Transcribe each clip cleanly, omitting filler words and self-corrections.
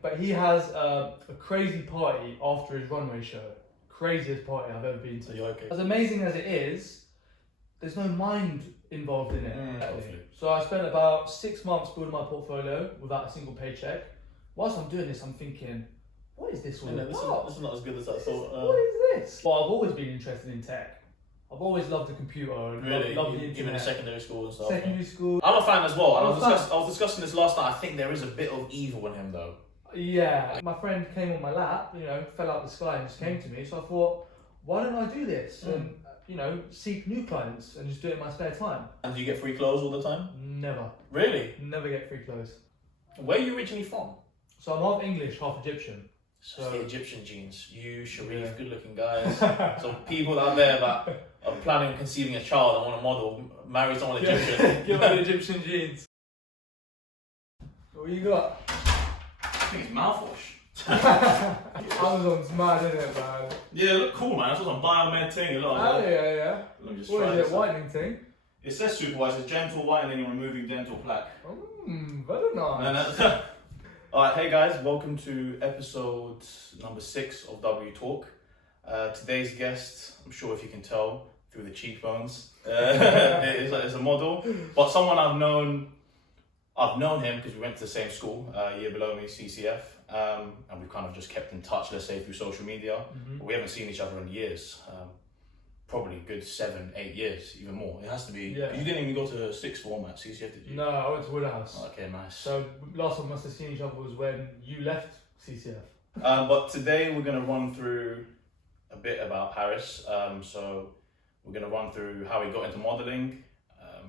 But he has a crazy party after his runway show. Craziest party I've ever been to. So you're okay. As amazing as it is, there's no mind involved in it. So I spent about 6 months building my portfolio without a single paycheck. Whilst I'm doing this, I'm thinking, what is this all about? This is not as good as I thought. What is this? Well, I've always been interested in tech. I've always loved the computer. Really? Loved the internet. Even in secondary school and stuff. Secondary school. I'm a fan as well. I was discussing this last night. I think there is a bit of evil in him though. Yeah. My friend came on my lap, fell out the sky and just came to me. So I thought, why don't I do this? And, seek new clients and just do it in my spare time. And do you get free clothes all the time? Never. Really? Never get free clothes. Where are you originally from? So I'm half English, half Egyptian. So the Egyptian genes. You, Sharif, good-looking guys. So people out there that are planning on conceiving a child and want a model, marry someone Egyptian. Give me the Egyptian genes. What you got? I think it's mouthwash. Amazon's mad, isn't it, man? Yeah, it look cool, man. It's some biomed thing. It looks like, yeah. Let me just What try is it, this whitening thing? It says supervisor, gentle whitening and removing dental plaque. Very nice. Alright, hey guys, welcome to episode number 6 of W Talk. Today's guest, I'm sure if you can tell through the cheekbones, is a model, but someone I've known him because we went to the same school, a year below me, CCF, and we've kind of just kept in touch, let's say, through social media. But we haven't seen each other in years. Probably a good 7-8 years, even more. It has to be. Yeah. You didn't even go to sixth form at CCF, did you? No, I went to Woodhouse. Oh, okay, nice. So last time we must have seen each other was when you left CCF. But today we're going to run through a bit about Haris. So we're going to run through how he got into modelling,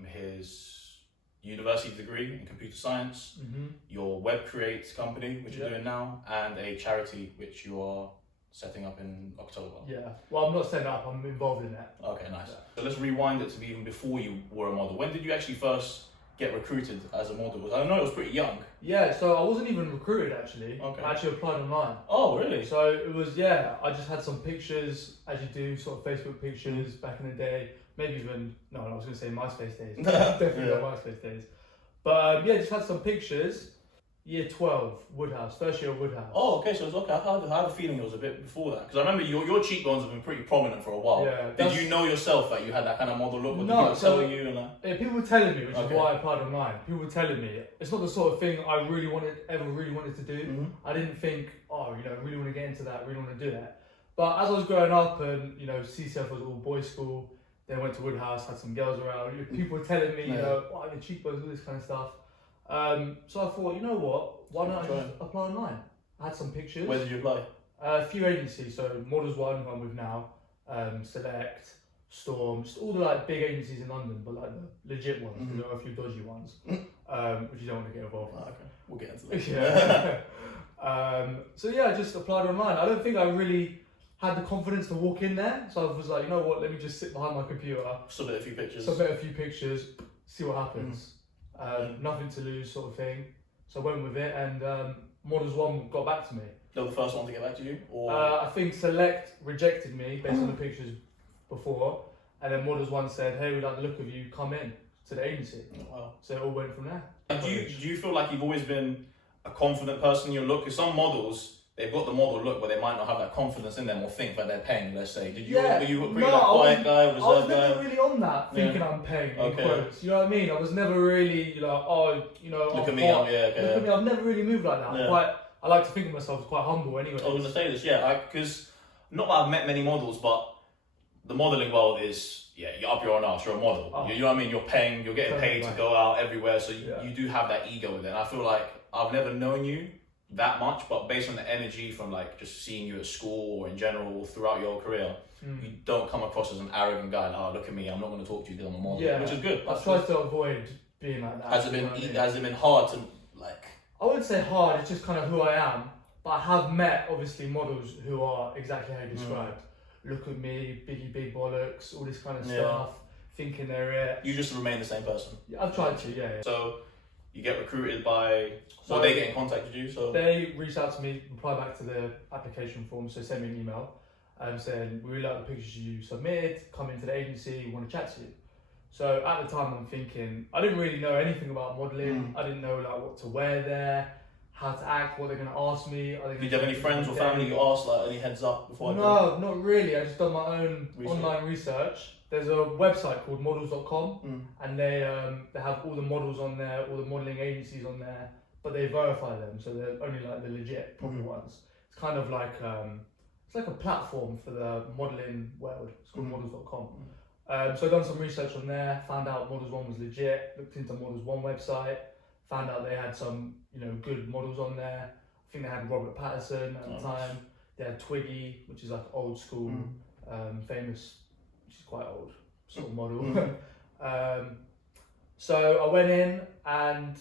his university degree in computer science, your web create company, which you're doing now, and a charity which you are setting up in October. Yeah. Well, I'm not setting up, I'm involved in that. Okay, nice. Yeah. So let's rewind it to even before you were a model. When did you actually first get recruited as a model? I know it was pretty young. Yeah, so I wasn't even recruited actually. Okay. I actually applied online. Oh, really? So it was, I just had some pictures, as you do, sort of Facebook pictures back in the day. Maybe even, no, I was going to say MySpace days. Definitely not MySpace days. But just had some pictures. Year 12, Woodhouse, first year of Woodhouse. Oh, okay, so it's okay. I had a feeling it was a bit before that. Because I remember your cheekbones have been pretty prominent for a while. Yeah, did you know yourself that you had that kind of model look? Or no, people telling you? Yeah, people were telling me, which is why I applied online. People were telling me. It's not the sort of thing I ever really wanted to do. I didn't think, I really want to get into that, really want to do that. But as I was growing up and, CCF was all boys school, then went to Woodhouse, had some girls around. People were telling me, your cheekbones, all this kind of stuff. So I thought, you know what? Why not I just apply online? I had some pictures. Where did you apply? A few agencies. So Models One, who I'm with now, Select, Storm, just all the big agencies in London, but the legit ones. There are a few dodgy ones, which you don't want to get involved with. Okay, we'll get into that. I just applied online. I don't think I really had the confidence to walk in there, so I was like, you know what? Let me just sit behind my computer, submit a few pictures, see what happens. Nothing to lose, sort of thing. So I went with it, and Models One got back to me. They were the first one to get back to you, or I think Select rejected me based on the pictures before, and then Models One said, "Hey, we like the look of you. Come in to the agency." Oh, wow. So it all went from there. Do you feel like you've always been a confident person in your look? Because some models, they've got the model look, but they might not have that confidence in them or think that they're paying, let's say. Were you a pretty quiet guy, reserved guy? I was never really on that, thinking I'm paying, in quotes. You know what I mean? I was never really, look at me, look at me. I've never really moved like that. Yeah. I like to think of myself as quite humble anyway. I was going to say this, because not that I've met many models, but the modelling world is, you're up your own arse, you're a model. Oh. You know what I mean? You're getting paid to go out everywhere, so you do have that ego with it. And I feel like I've never known you that much, but based on the energy from just seeing you at school or in general throughout your career, you don't come across as an arrogant guy. Look at me, I'm not going to talk to you because I'm a model, which is good. I've tried to avoid being like that. Has it been hard to I wouldn't say hard, it's just kind of who I am, but I have met obviously models who are exactly how you described. Look at me, big bollocks, all this kind of stuff, thinking they're it. You just remain the same person. Yeah, I've tried to, So you get recruited by, so they get in contact with you? So they reached out to me, reply back to the application form, so send me an email saying, we really like the pictures you submitted, come into the agency, we want to chat to you. So at the time I'm thinking, I didn't really know anything about modelling, I didn't know what to wear there, how to act, what they're going to ask me. Did you have any friends or family you asked, like, any heads up before? No, not really. I just done my own online research. There's a website called models.com and they have all the models on there, all the modelling agencies on there, but they verify them, so they're only like the legit proper ones. It's kind of like it's like a platform for the modelling world. It's called models.com. So I've done some research on there, found out Models 1 was legit, looked into Models 1 website, found out they had some, good models on there. I think they had Robert Patterson at the time. They had Twiggy, which is like old school, famous, which is quite old, sort of model. So I went in and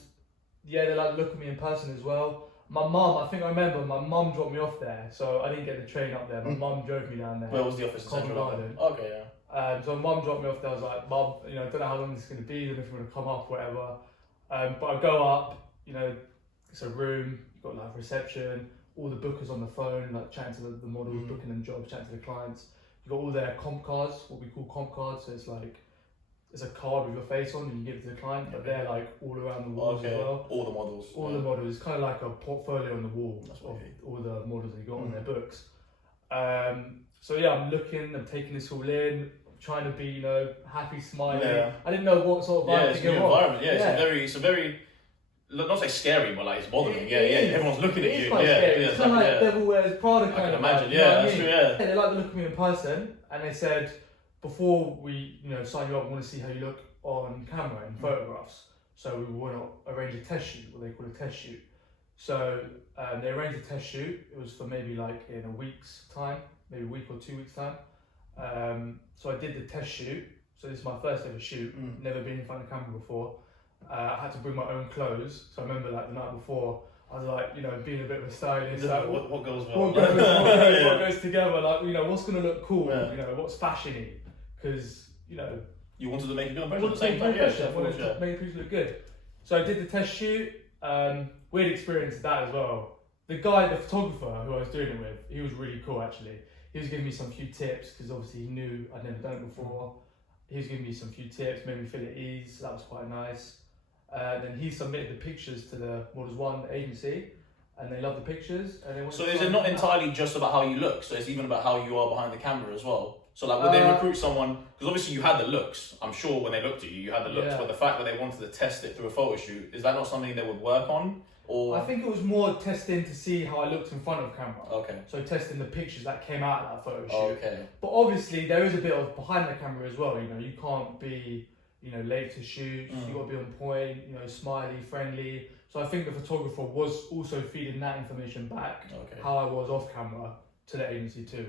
they like look at me in person as well. My mum, I remember my mum dropped me off there, so I didn't get the train up there. My mum drove me down there. Where was the office? Covent Garden. Okay, yeah. So mum dropped me off there. I was like, Mum, I don't know how long this is going to be, I don't know if we're going to come up, whatever. But I go up, it's a room, you've got like reception, all the bookers on the phone, like chatting to the models, booking them jobs, chatting to the clients. You've got all their comp cards, what we call comp cards. So it's like, it's a card with your face on and you give it to the client, but they're like all around the walls as well. All the models. All the models. It's kind of like a portfolio on the wall of all the models they got on their books. So I'm looking, I'm taking this all in, trying to be, happy, smiling. Yeah. I didn't know what sort of vibe to give off. Environment. It's a very, not say scary, but like it's bothering. Everyone's looking at you. It's kind of like Devil Wears Prada kind of. I can imagine. That's true. They like to look at me in person, and they said, before we, sign you up, we want to see how you look on camera in photographs. So we want to arrange a test shoot, what they call a test shoot. So they arranged a test shoot. It was for maybe like in a week's time, maybe a week or 2 weeks time. So I did the test shoot. So this is my first ever shoot. Never been in front of camera before. I had to bring my own clothes. So I remember like the night before, I was like, being a bit of a stylist. Like, what goes well? What goes together? Like, what's going to look cool? What's fashiony? Because, you wanted to make a good impression at the same time. I wanted to make people look good. So I did the test shoot. Weird experience with that as well. The guy, the photographer who I was doing it with, he was really cool actually. He was giving me some few tips because obviously he knew I'd never done it before. He was giving me some few tips, made me feel at ease. That was quite nice. Then he submitted the pictures to the Models 1 agency, and they loved the pictures. And they wanted so is it not entirely just about how you look? So it's even about how you are behind the camera as well? So like, would they recruit someone, because obviously you had the looks, I'm sure when they looked at you, you had the looks, but the fact that they wanted to test it through a photo shoot, is that not something they would work on? Or? I think it was more testing to see how I looked in front of camera. Okay. So testing the pictures that came out of that photo shoot. Okay. But obviously there is a bit of behind the camera as well, you can't be, late to shoots, you got to be on point, smiley, friendly. So I think the photographer was also feeding that information back, how I was off camera, to the agency too.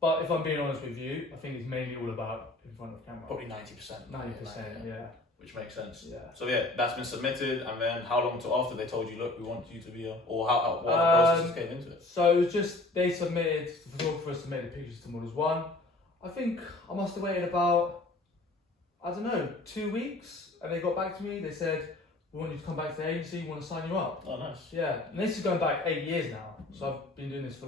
But if I'm being honest with you, I think it's mainly all about in front of camera. Probably 90%. 90%, yeah. Which makes sense. Yeah. So that's been submitted, and then how long till after they told you, look, we want you to be or what processes came into it? So it was just, the photographer submitted pictures to Models 1. I think I must have waited about, 2 weeks, and they got back to me. They said, we want you to come back to the agency, we want to sign you up. Oh, nice. Yeah, and this is going back 8 years now. So I've been doing this for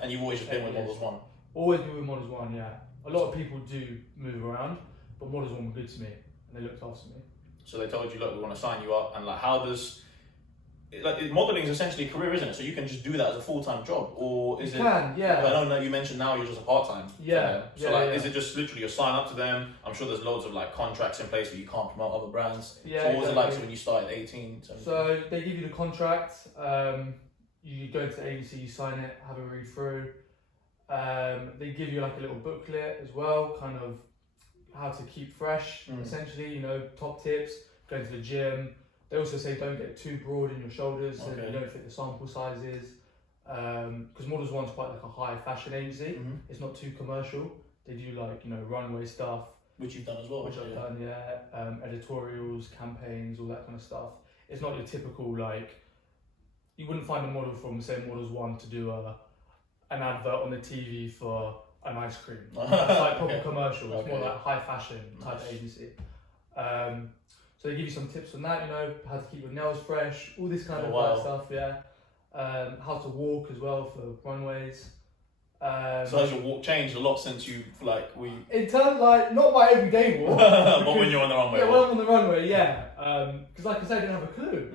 And you've always just been with Models 1? Always been with Models 1, yeah. A lot of people do move around, but Models 1 were good to me, and they looked after me. So they told you, look, we want to sign you up, and like, how does... modelling is essentially a career, isn't it? So you can just do that as a full-time job, or is it? You can, yeah. I don't know. You mentioned now you're just a part-time. Yeah. Is it just literally you sign up to them? I'm sure there's loads of like contracts in place where you can't promote other brands. Yeah. So what was it like when you started 18? 17? So they give you the contract. You go to the agency, you sign it, have a read through. They give you like a little booklet as well, kind of how to keep fresh. Essentially, top tips. Going to the gym. They also say don't get too broad in your shoulders so you don't fit the sample sizes. Because Models 1's quite like a high fashion agency. It's not too commercial. They do like, runway stuff. Which you've done as well. Which I've done, yeah. Editorials, campaigns, all that kind of stuff. It's not your typical like, you wouldn't find a model from say Models 1 to do an advert on the TV for an ice cream. It's like proper commercial. It's more like high fashion type agency. So they give you some tips on that, how to keep your nails fresh, all this kind of stuff, yeah. How to walk as well for runways. So has your walk changed a lot since you In terms not my everyday walk. But when you're on the runway. Yeah, when I'm on the runway, yeah. Because like I said, I didn't have a clue.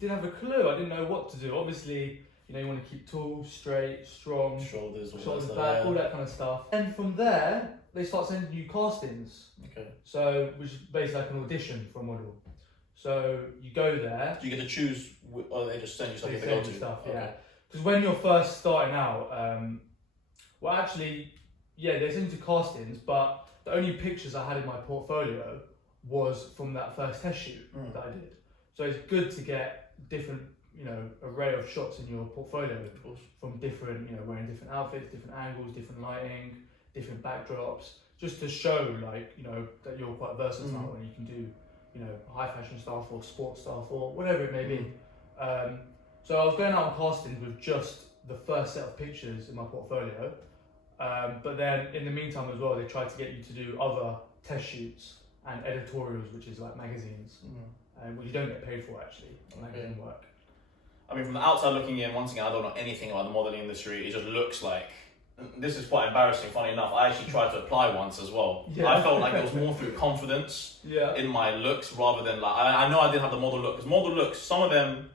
didn't have a clue. I didn't know what to do. Obviously, you know, you want to keep tall, straight, strong, shoulders, back, all that kind of stuff. And from there, they start sending you castings. Okay. So, which is basically like an audition for a model. So you go there. Do you get to choose, or they just send you stuff you have to go to? Stuff, okay. yeah. Because when you're first starting out, well, actually, yeah, they send you to castings, but the only pictures I had in my portfolio was from that first test shoot that I did. So it's good to get different, you know, array of shots in your portfolio from different, you know, wearing different outfits, different angles, different lighting, different backdrops, just to show, like, you know, that you're quite versatile and you can do, you know, high fashion stuff or sports stuff or whatever it may be. So I was going out on castings with just the first set of pictures in my portfolio. But then in the meantime as well, they tried to get you to do other test shoots and editorials, which is like magazines, which you don't get paid for actually, magazine work. I mean, from the outside looking in, once again, I don't know anything about the modelling industry. It just looks like, this is quite embarrassing, funny enough, I actually tried to apply once as well. Yeah. I felt like it was more through confidence in my looks rather than like, I know I didn't have the model look, because model looks, some of them,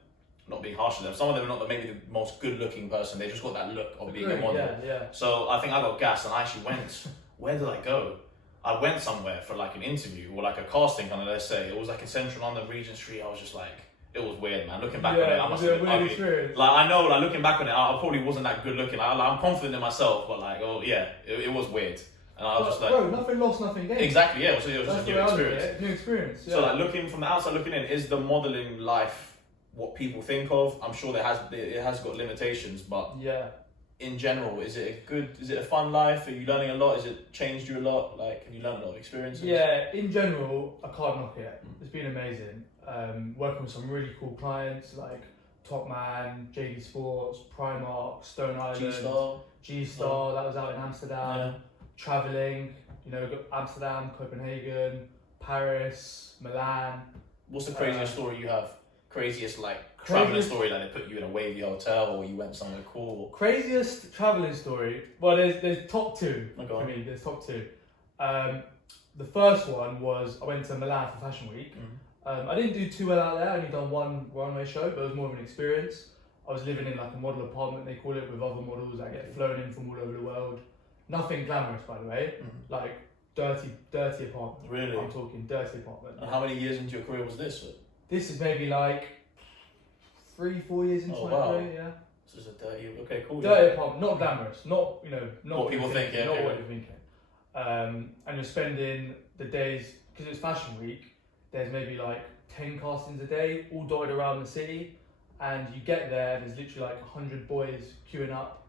not being harsh to them, some of them are not maybe the most good looking person, they just got that look of being a model. So I think I got gassed and I actually went, where did I go? I went somewhere for like an interview or like a casting kind of, let's say, it was like in Central London, Regent Street. I was just like, it was weird, man. Looking back on it, I must have been ugly. Experience. Like I know, like looking back on it, I probably wasn't that good looking. I'm confident in myself, but like, oh yeah, it was weird. And I was just like, bro, nothing lost, nothing gained. Exactly, yeah. So it was just a new experience. New experience. Yeah. So like looking from the outside looking in, is the modelling life what people think of? I'm sure it has got limitations, but in general, is it a fun life? Are you learning a lot? Has it changed you a lot? Like, have you learned a lot of experiences? Yeah, in general, I can't knock it. It's been amazing. Working with some really cool clients like Topman, JD Sports, Primark, Stone Island, G-Star, that was out in Amsterdam. Travelling, you know, Amsterdam, Copenhagen, Paris, Milan. What's the craziest story you have? Craziest travelling story, like they put you in a wavy hotel or you went somewhere cool? Craziest travelling story? Well, there's top two for me. There's top two. The first one was I went to Milan for Fashion Week. I didn't do too well out there. I only done one runway show, but it was more of an experience. I was living in like a model apartment, they call it, with other models that get flown in from all over the world. Nothing glamorous, by the way. Like dirty apartment. Really? I'm talking dirty apartment. And how many years into your career was this? This is maybe like 3-4 years into my career, yeah. So it's a dirty, okay, cool. Dirty apartment, not glamorous, not, you know, not what people think, not what you're thinking. And you're spending the days, because it's Fashion Week, there's maybe like 10 castings a day, all dotted around the city, and you get there, there's literally like 100 boys queuing up,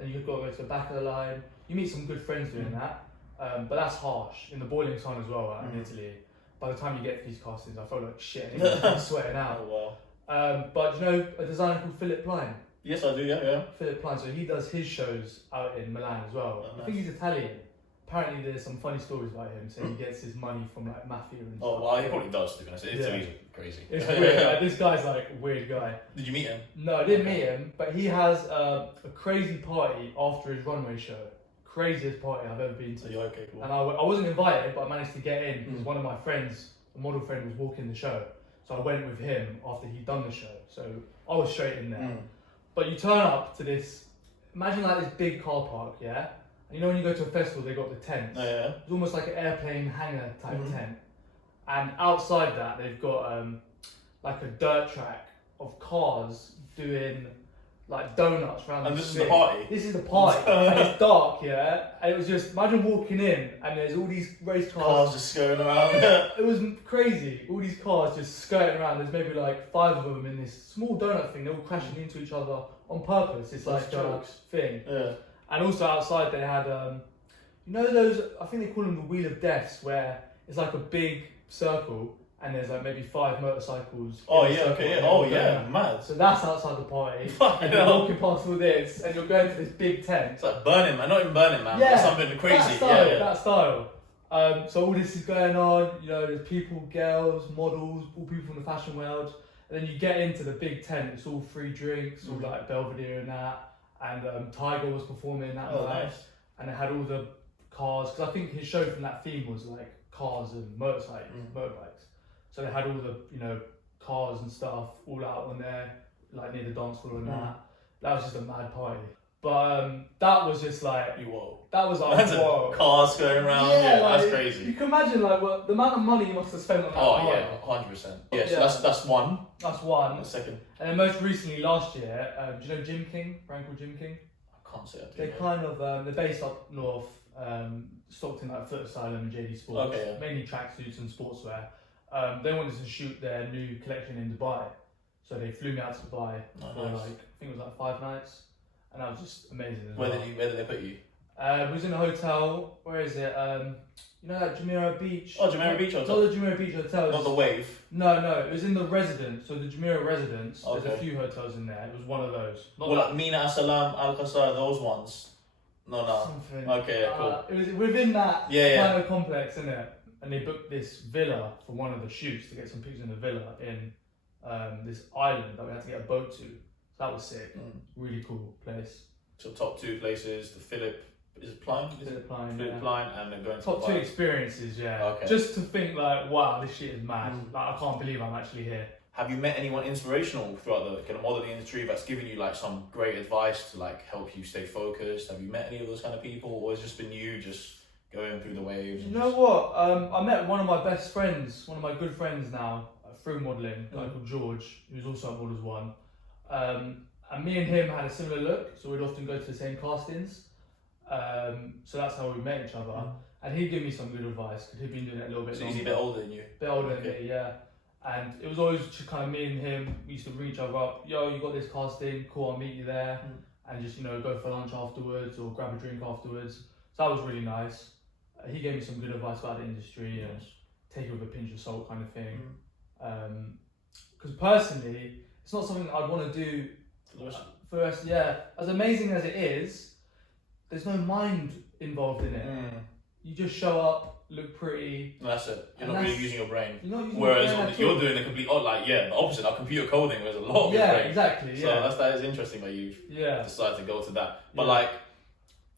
and you've got to go to the back of the line. You meet some good friends doing that, but that's harsh. In the boiling sun as well, in Italy. By the time you get to these castings, I felt like shit, and I'm sweating out. Oh, wow. But you know a designer called Philipp Plein? Yes, I do, yeah. Philipp Plein, so he does his shows out in Milan as well. Oh, nice. I think he's Italian. Apparently there's some funny stories about him, saying he gets his money from like mafia and stuff. Oh, well, he probably does, to be honest. Italy's crazy. It's weird, like, this guy's like a weird guy. Did you meet him? No, I didn't meet him, but he has a crazy party after his runway show. Craziest party I've ever been to. So you're okay, cool. And I wasn't invited, but I managed to get in because one of my friends, a model friend, was walking the show. So I went with him after he'd done the show. So I was straight in there. But you turn up to this, imagine like this big car park, yeah? And you know when you go to a festival, they got the tents. It's almost like an airplane hangar type tent. And outside that, they've got like a dirt track of cars doing like donuts around. And this is the party? This is the party. And it's dark, yeah? And it was just, imagine walking in and there's all these race cars. Just skirting around. It was crazy. All these cars just skirting around. There's maybe like 5 of them in this small donut thing. They're all crashing into each other on purpose. It's like a thing. Yeah. And also outside they had, you know those, I think they call them the Wheel of Deaths, where it's like a big circle and there's like maybe 5 motorcycles. Oh yeah, okay, yeah. Oh yeah, mad. So that's outside the party. And you're walking past all this and you're going to this big tent. It's like Burning Man, not even Burning Man, yeah, but something crazy. That style. So all this is going on, you know, there's people, girls, models, all people from the fashion world. And then you get into the big tent, it's all free drinks, all like Belvedere and that. And Tiger was performing that night. Nice. And it had all the cars, because I think his show from that theme was like cars and motorbikes. So they had all the, you know, cars and stuff all out on there, like near the dance floor and that. That was just a mad party. But that was just like, that was like, whoa. Cars going around, yeah, like, that's crazy. You can imagine like the amount of money you must have spent on that party. Oh yeah, 100%. Yeah, so that's one. That's one. The second. And then most recently last year, do you know Jim King, brand called Jim King? I can't say I do. They kind of, they're based up north, Stockton, like Foot Asylum and JD Sports, mainly tracksuits and sportswear. They wanted to shoot their new collection in Dubai. So they flew me out to Dubai for like, I think it was like 5 nights. And that was just amazing as well. Where did they put you? We was in a hotel, where is it? You know that Jumeirah Beach? Oh, Jumeirah Beach Hotel? Not the Jumeirah Beach Hotel. Not the Wave? No, it was in the Residence, so the Jumeirah Residence. There's a few hotels in there, it was one of those. Not like Mina Asalam, Al Qasar, those ones? No. Something. Okay, yeah, cool. It was within that kind of complex, isn't it? And they booked this villa for one of the shoots to get some pictures in the villa in this island that we had to get a boat to. So that was sick. Really cool place. So top 2 places, the Philipp Plein? Philipp Plein, and then going to top 2 experiences, just to think like, wow, this shit is mad. Like, I can't believe I'm actually here. Have you met anyone inspirational throughout the kind of modelling industry that's given you like some great advice to like help you stay focused? Have you met any of those kind of people, or has it just been you just going through the waves? You know what? I met one of my best friends, one of my good friends now, through modelling, a guy called George, who's also at Models One. And me and him had a similar look, so we'd often go to the same castings. So that's how we met each other. And he'd give me some good advice, because he'd been doing it a little bit longer. So he's a bit older than you? A bit older than me, yeah. And it was always just kind of me and him, we used to ring each other up, yo, you got this casting, cool, I'll meet you there. And just, go for lunch afterwards, or grab a drink afterwards. So that was really nice. He gave me some good advice about the industry, and take it with a pinch of salt kind of thing. Because personally, it's not something I'd want to do for the rest. As amazing as it is, there's no mind involved in it. You just show up, look pretty. That's it. You're not really using your brain. Whereas you're doing the complete the opposite. Like computer coding, there's a lot of your brain. Exactly. So that is interesting that you've decided to go to that. But like,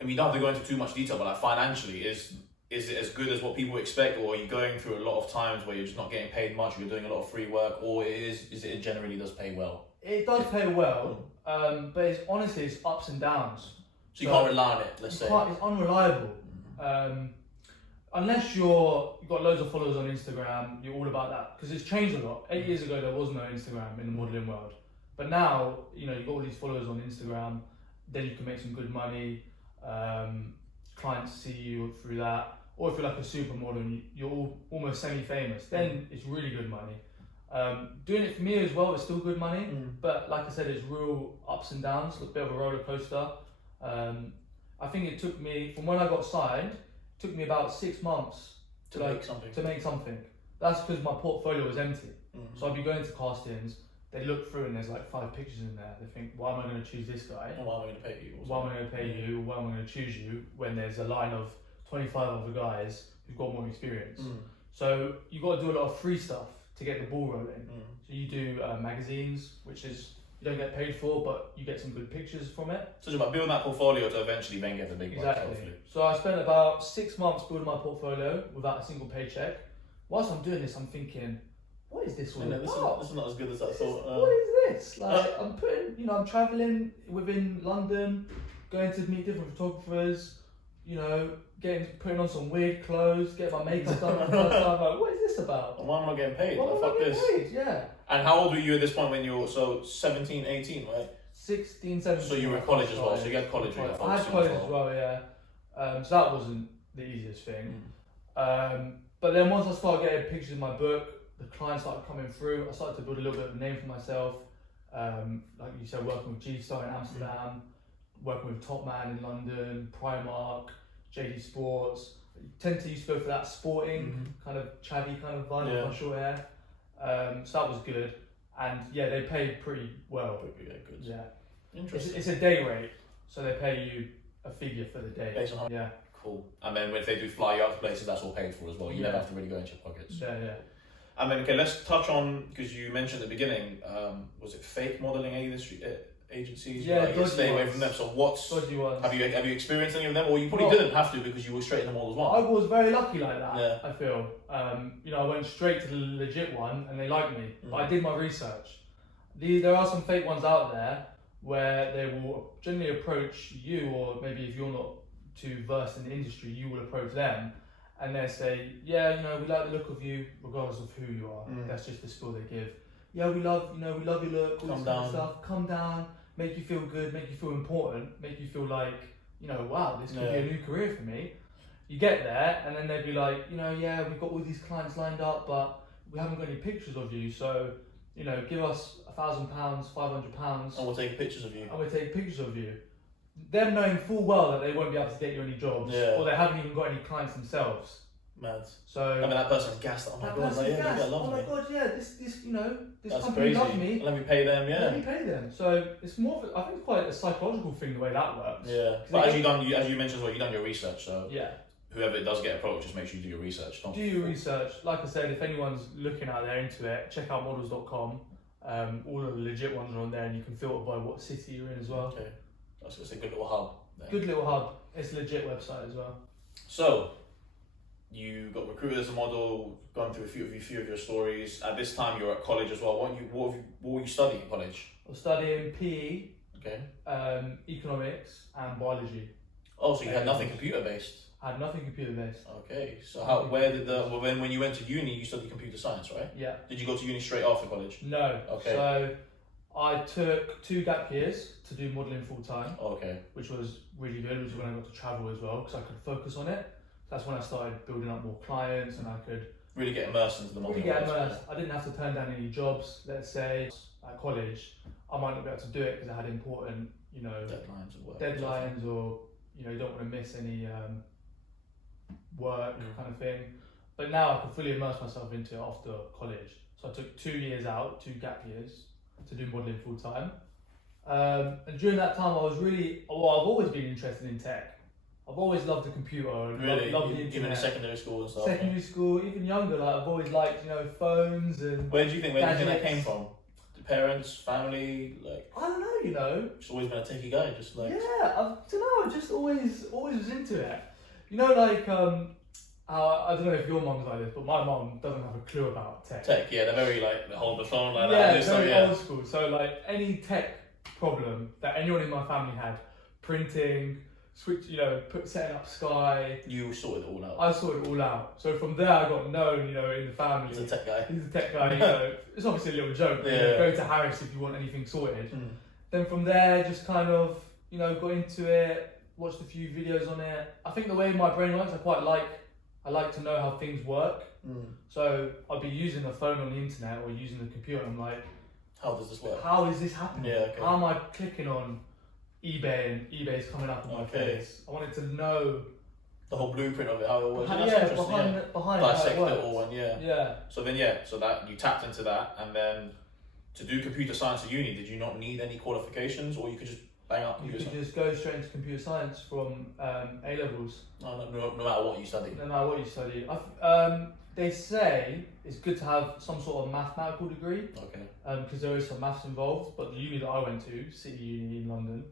I mean, you don't have to go into too much detail. But like financially, is it as good as what people expect, or are you going through a lot of times where you're just not getting paid much, or you're doing a lot of free work, or it generally does pay well? It does pay well, but it's ups and downs. So you can't rely on it, let's say. It's unreliable. Unless you've got loads of followers on Instagram, you're all about that. Because it's changed a lot. 8 years ago, there was no Instagram in the modelling world. But now, you've got all these followers on Instagram, then you can make some good money. Clients see you through that. Or if you're like a supermodel and you're almost semi-famous, then it's really good money. Doing it for me as well is still good money, but like I said, it's real ups and downs, a bit of a roller coaster. I think it took me, from when I got signed, it took me about 6 months to make something. That's because my portfolio was empty. So I'd be going to castings, they look through and there's like 5 pictures in there. They think, why am I going to choose this guy? Why am I going to pay you? Why am I going to pay you? Why am I going to choose you? When there's a line of 25 other guys who've got more experience. So you've got to do a lot of free stuff to get the ball rolling. So you do magazines, which is you don't get paid for, but you get some good pictures from it. So it's about building that portfolio to eventually then get the big Exactly. hopefully. So I spent about 6 months building my portfolio without a single paycheck. Whilst I'm doing this, I'm thinking, what is this all about? This is not as good as I thought. What is this? Like I'm travelling within London, going to meet different photographers, putting on some weird clothes, getting my makeup done. I'm like, what is this about? Why am I getting paid? Why am I getting paid? Yeah. And how old were you at this point when you were 17, 18, right? 16, 17. So you were in college as well, so you had college. I had college as well, yeah. So that wasn't the easiest thing. But then once I started getting pictures in my book, the clients started coming through. I started to build a little bit of a name for myself. Like you said, working with G-Star in Amsterdam, working with Top Man in London, Primark, JD Sports. I tend to used to go for that sporting kind of chavvy kind of vibe with my short hair. So that was good. And they paid pretty well. Good. Yeah. Interesting. It's a day rate, so they pay you a figure for the day. Based on Cool. And then if they do fly you out to places, that's all paid for as well. You never have to really go into your pockets. Yeah. And then let's touch on, because you mentioned at the beginning, was it fake modelling industry? agencies? Yeah, like, stay away from them. So dodgy ones. Have you experienced any of them, or you probably didn't have to because you were straight in the models one? I was very lucky like that. Yeah. I feel. I went straight to the legit one, and they liked me. But I did my research. There are some fake ones out there where they will generally approach you, or maybe if you're not too versed in the industry, you will approach them, and they say, yeah, we like the look of you, regardless of who you are. That's just the spiel they give. Yeah, we love your look, all this kind of stuff. Come down, make you feel good, make you feel important, make you feel like, wow, this could be a new career for me. You get there, and then they'd be like, yeah, we've got all these clients lined up, but we haven't got any pictures of you, so, give us £1,000, £500. And we'll take pictures of you. And we'll take pictures of you. Them knowing full well that they won't be able to get you any jobs, or they haven't even got any clients themselves. Mad. So I mean, that person's gassed. Oh my god, like, yeah, they love me. Oh my god, yeah, this That's company crazy. loves me. Let me pay them, yeah. Let me pay them. So it's more of I think quite a psychological thing the way that works. Yeah. But as you mentioned as well, you've done your research, so yeah. Whoever does get approached, just make sure you do your research. Do your research. Like I said, if anyone's looking out there into it, check out models.com. All of the legit ones are on there, and you can filter by what city you're in as well. Okay. That's a good little hub. There. Good little hub. It's a legit website as well. So, you got recruited as a model, gone through a few of your stories. At this time, you're at college as well. What were you studying at college? I was studying PE, okay, economics, and biology. Oh, so you had nothing computer based? I had nothing computer based. Okay, so when you went to uni, you studied computer science, right? Yeah. Did you go to uni straight after college? No. Okay. So I took 2 gap years to do modelling full time. Okay. Which was really good, which was when I got to travel as well, because I could focus on it. That's when I started building up more clients, and I could really get immersed into the modelling. Really get immersed. I didn't have to turn down any jobs. Let's say at college, I might not be able to do it because I had important, deadlines, or you don't want to miss any work kind of thing. But now I can fully immerse myself into it after college. So I took 2 years out, 2 gap years, to do modelling full time. And during that time, I've always been interested in tech. I've always loved the computer. Really? Loved the internet. Even in secondary school and stuff? Secondary school, even younger, I've always liked, phones and... Where do you think that came from? The parents, family, I don't know, Just always been a techie guy, just like... Yeah, I don't know, I just always was into it. I don't know if your mum's like this, but my mum doesn't have a clue about tech. Tech, yeah, they're very they hold the phone like that. Yeah, very old school. So any tech problem that anyone in my family had, printing, setting up Sky. You sorted it all out. I sorted it all out. So from there I got known, in the family. He's a tech guy. He's a tech guy, It's obviously a little joke, but go to Haris if you want anything sorted. Then from there, just kind of, got into it, watched a few videos on it. I think the way my brain works, I like to know how things work. So I'll be using the phone on the internet or using the computer, and I'm like, how does this work? How is this happening? Yeah, okay. How am I clicking on eBay and eBay's coming up in my face? I wanted to know the whole blueprint of it, how it works. Behind dissect how it it all, and So then, so that you tapped into that, and then to do computer science at uni, did you not need any qualifications, or you could just bang up computer science? You could just go straight into computer science from A levels. No matter what you study. No matter what you study. They say it's good to have some sort of mathematical degree. Okay. Because there is some maths involved, but the uni that I went to, City Uni in London,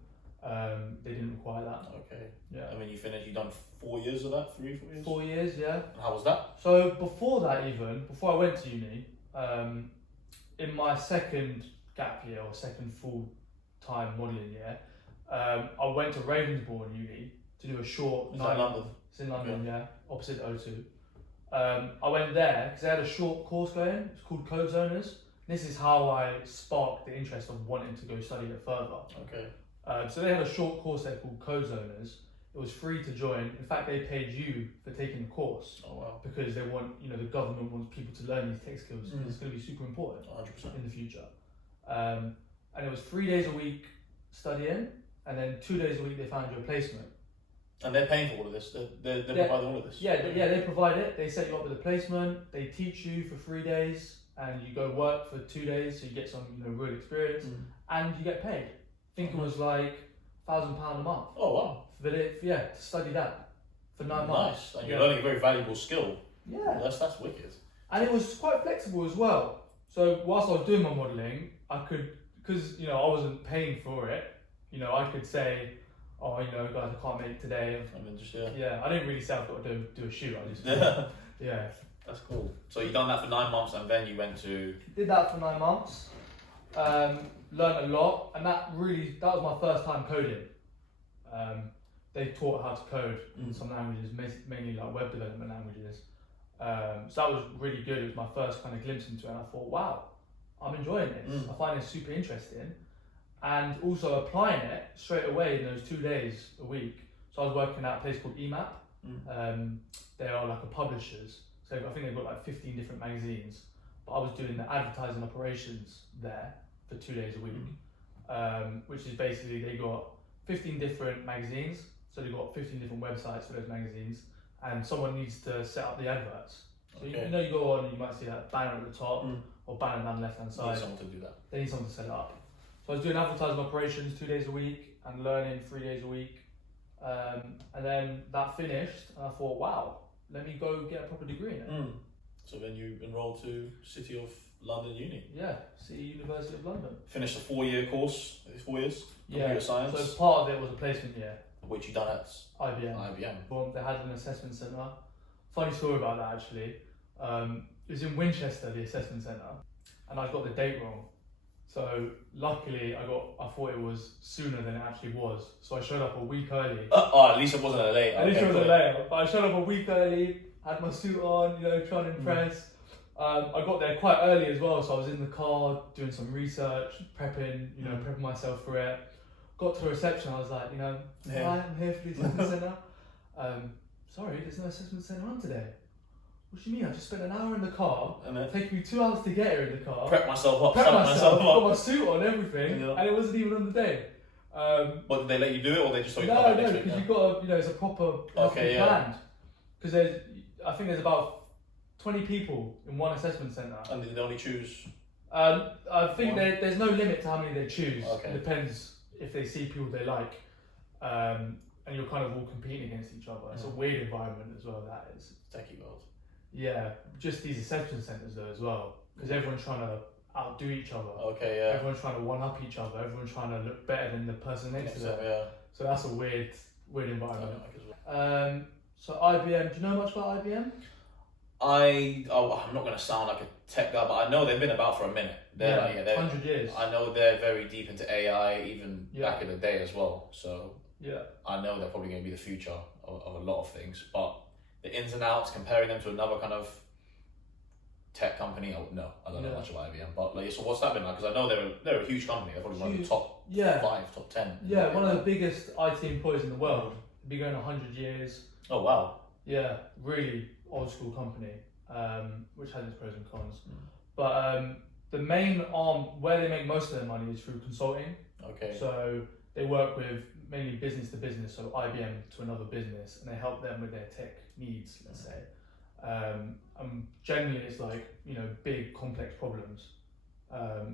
they didn't require that. Okay. Yeah. And when you finished, you done 4 years of that? 3, 4 years? 4 years, yeah. And how was that? So before I went to uni, in my second gap year or second full-time modelling year, I went to Ravensbourne Uni to do a short... Is that in London? It's in London, yeah, opposite O2. I went there because they had a short course going. It's called Code Zoners. This is how I sparked the interest of wanting to go study it further. Okay. So they had a short course there called Code Zoners. It was free to join. In fact, they paid you for taking the course. Oh wow! Because they want, the government wants people to learn these tech skills. It's going to be super important 100% in the future. And it was 3 days a week studying, and then 2 days a week they found you a placement. And they're paying for all of this. They're providing all of this. Yeah, they provide it. They set you up with a placement. They teach you for 3 days, and you go work for 2 days, so you get some real experience, and you get paid. I think it was like £1,000 a month. Oh wow! To study that for 9 months. Nice, and you're learning a very valuable skill. Yeah, that's wicked. And it was quite flexible as well. So whilst I was doing my modelling, I could because you know I wasn't paying for it, you know I could say, oh, you know, guys, I can't make it today. I mean, just I didn't really say I've got to do a shoot. I just yeah. That's cool. So you done that for 9 months, and then you went to. Did that for 9 months. Learned a lot, and that was my first time coding. They taught how to code in some languages, mainly like web development languages. So that was really good. It was my first kind of glimpse into it, and I thought, wow, I'm enjoying this. I find it super interesting, and also applying it straight away in those 2 days a week. So I was working at a place called EMAP. They are like a publishers. So I think they've got like 15 different magazines. But I was doing the advertising operations there for 2 days a week, which is basically they got 15 different magazines. So they've got 15 different websites for those magazines, and someone needs to set up the adverts. So you know, you go on, you might see that banner at the top or banner down the left hand side. Need someone to do that. They need someone to set it up. So I was doing advertising operations 2 days a week and learning 3 days a week. And then that finished, and I thought, wow, let me go get a proper degree in it. So then you enrolled to City of London Uni. Yeah, City University of London. Finished a 4-year course. 4 years. Computer science. So part of it was a placement year. Which you done at IBM. Well, they had an assessment centre. Funny story about that actually. It was in Winchester, the assessment centre, and I got the date wrong. So luckily, I thought it was sooner than it actually was. So I showed up a week early. At least it wasn't late. At least it wasn't late. But I showed up a week early, had my suit on, you know, trying to impress. I got there quite early as well, so I was in the car doing some research, prepping myself for it. Got to the reception, I was like, you know, hi, I'm here for the assessment centre. Sorry, there's no assessment centre on today. What do you mean? I just spent an hour in the car, and it took me 2 hours to get here in the car. Prep myself up, got my suit on, everything, and it wasn't even on the day. But did they let you do it, or they just told you no, because you've got to, you know, it's a proper planned. Because I think there's about 20 people in one assessment centre. And did they only choose? I think there's no limit to how many they choose. Okay. It depends if they see people they like, and you're kind of all competing against each other. It's a weird environment as well. That is techie world. Yeah, just these assessment centres though as well, because everyone's trying to outdo each other. Okay, yeah. Everyone's trying to one up each other. Everyone's trying to look better than the person next to them. Yeah. So that's a weird environment. So IBM. Do you know much about IBM? I'm not going to sound like a tech guy, but I know they've been about for a minute. They're 100 years. I know they're very deep into AI, even back in the day as well. So I know they're probably going to be the future of a lot of things. But the ins and outs, comparing them to another kind of tech company, I don't know much about IBM. But so what's that been like? Because I know they're a huge company. They're probably one of the top 5, top 10. Yeah, one of the biggest IT employers in the world. They've been going 100 years. Oh wow. Yeah, really old school company, which has its pros and cons. But the main arm where they make most of their money is through consulting. Okay. So they work with mainly business to business, so IBM to another business, and they help them with their tech needs, let's say. Generally it's like, you know, big complex problems.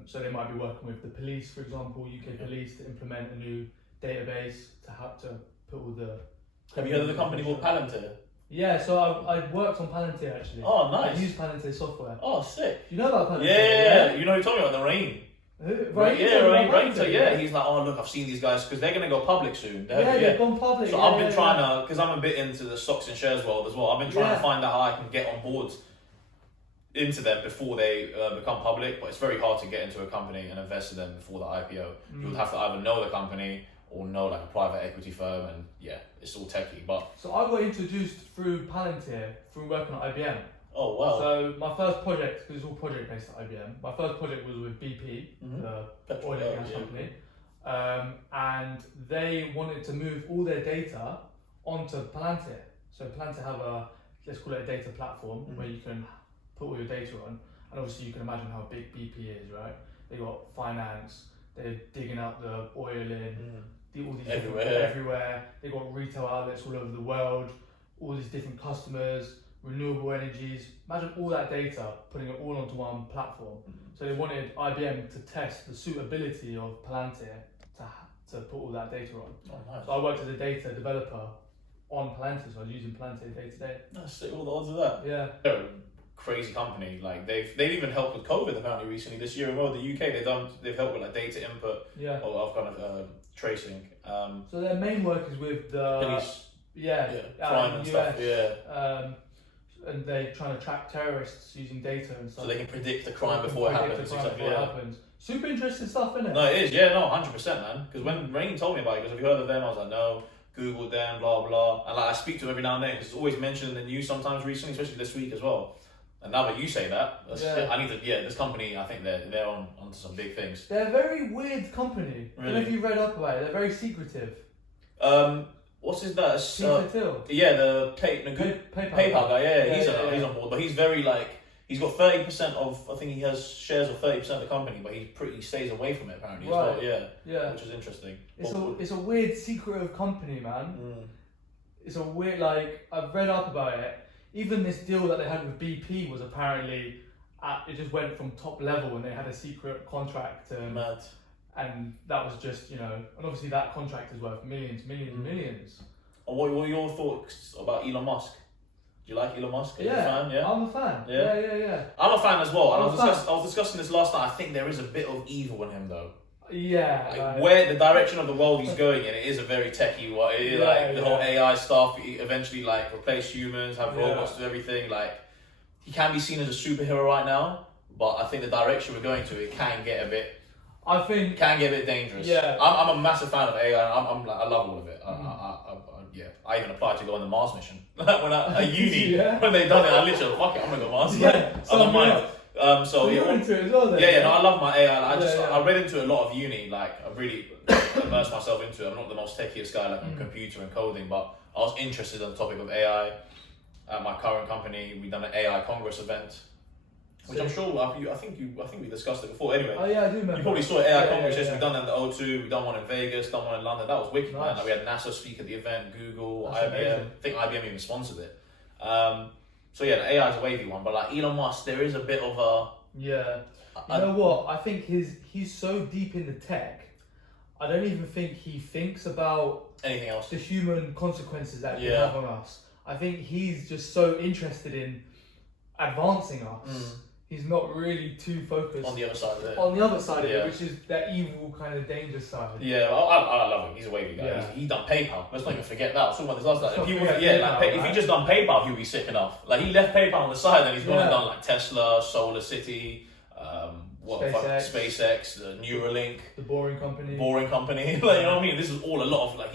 So they might be working with the police, for example, UK police, to implement a new database to have to put all the... Have you heard of the company called Palantir? Yeah, so I worked on Palantir actually. Oh, nice. I used Palantir software. Oh, sick. You know about Palantir? Yeah. You know, you told me about the Rain. Right? Yeah, he's like, oh look, I've seen these guys because they're gonna go public soon. They've gone public. So I've been trying to, because I'm a bit into the stocks and shares world as well. I've been trying to find out how I can get on board into them before they become public. But it's very hard to get into a company and invest in them before the IPO. You would have to either know the company or know like a private equity firm, and it's all techie. But so I got introduced through Palantir through working at IBM. Oh wow! So my first project, because it's all project based at IBM, my first project was with BP, the oil and gas company, and they wanted to move all their data onto Palantir. So Palantir have let's call it a data platform where you can put all your data on, and obviously you can imagine how big BP is, right? They got finance, they're digging out the oil in, all these everywhere. They got retail outlets all over the world, all these different customers. Renewable energies, imagine all that data, putting it all onto one platform. So they wanted IBM to test the suitability of Palantir to put all that data on. Oh, nice. So I worked as a data developer on Palantir, so I was using Palantir day to day. That's sick, all the odds of that. Yeah. They're a crazy company. Like they've even helped with COVID apparently recently this year. Well, the UK they've helped with like data input or kind of tracing. So their main work is with the police, crime and US, stuff. And they're trying to track terrorists using data and stuff. So they can predict the crime before it happens. Super interesting stuff, isn't it? No, it is. Yeah, no, 100%, man. Because when Rainy told me about it, because have you heard of them? I was like, no. Googled them, blah blah. And like I speak to them every now and then because it's always mentioned in the news sometimes recently, especially this week as well. And now that you say that, I need to. Yeah, this company, I think they're onto some big things. They're a very weird company. Really? I don't know if you read up about it. They're very secretive. What's his that? Yeah, the PayPal guy. Yeah, he's on board, but he's very like he's got 30% of. I think he has shares of 30% of the company, but he stays away from it apparently as well. Yeah, which is interesting. It's a weird secretive company, man. It's a weird I've read up about it. Even this deal that they had with BP was apparently it just went from top level and they had a secret contract. Mad. And that was just, and obviously that contract is worth millions. And what are your thoughts about Elon Musk? Do you like Elon Musk? Are you a fan? Yeah, I'm a fan. Yeah. I'm a fan as well. I was discussing this last night. I think there is a bit of evil in him though. Yeah. Where the direction of the world he's going in, it is a very techie one. It is the whole AI stuff, eventually replace humans, have robots do everything. He can be seen as a superhero right now, but I think the direction we're going to, it can get a bit dangerous. Yeah. I'm a massive fan of AI. I love all of it. I even applied to go on the Mars mission. When at uni, when they done it, I literally fuck it, I'm gonna go Mars. I don't mind. So you're into it as well, then? Yeah, I love my AI. I read into a lot of uni. I really immersed myself into it. I'm not the most techiest guy on computer and coding, but I was interested in the topic of AI. At my current company, we've done an AI Congress event, which I'm sure I think we discussed it before. Anyway, oh yeah, I do remember. You probably saw AI Congress. We've done that in the O2. We've done one in Vegas. Done one in London. That was wicked, man. We had NASA speak at the event. Google, That's IBM. amazing. I think IBM even sponsored it. So the AI is a wavy one, but Elon Musk, there is a bit of a You know what? I think he's so deep in the tech. I don't even think he thinks about anything else. The human consequences that it can have on us. I think he's just so interested in advancing us. He's not really too focused on the other side of it. On the other side of it, which is that evil kind of danger side. Yeah, I love him. He's a wavy guy. Yeah. He's done PayPal. Let's not even forget that. I was talking about this last night. If he just done PayPal, he'll be sick enough. He left PayPal on the side, and he's gone and done Tesla, Solar City, SpaceX, Neuralink, the Boring Company. You know what I mean? This is all a lot of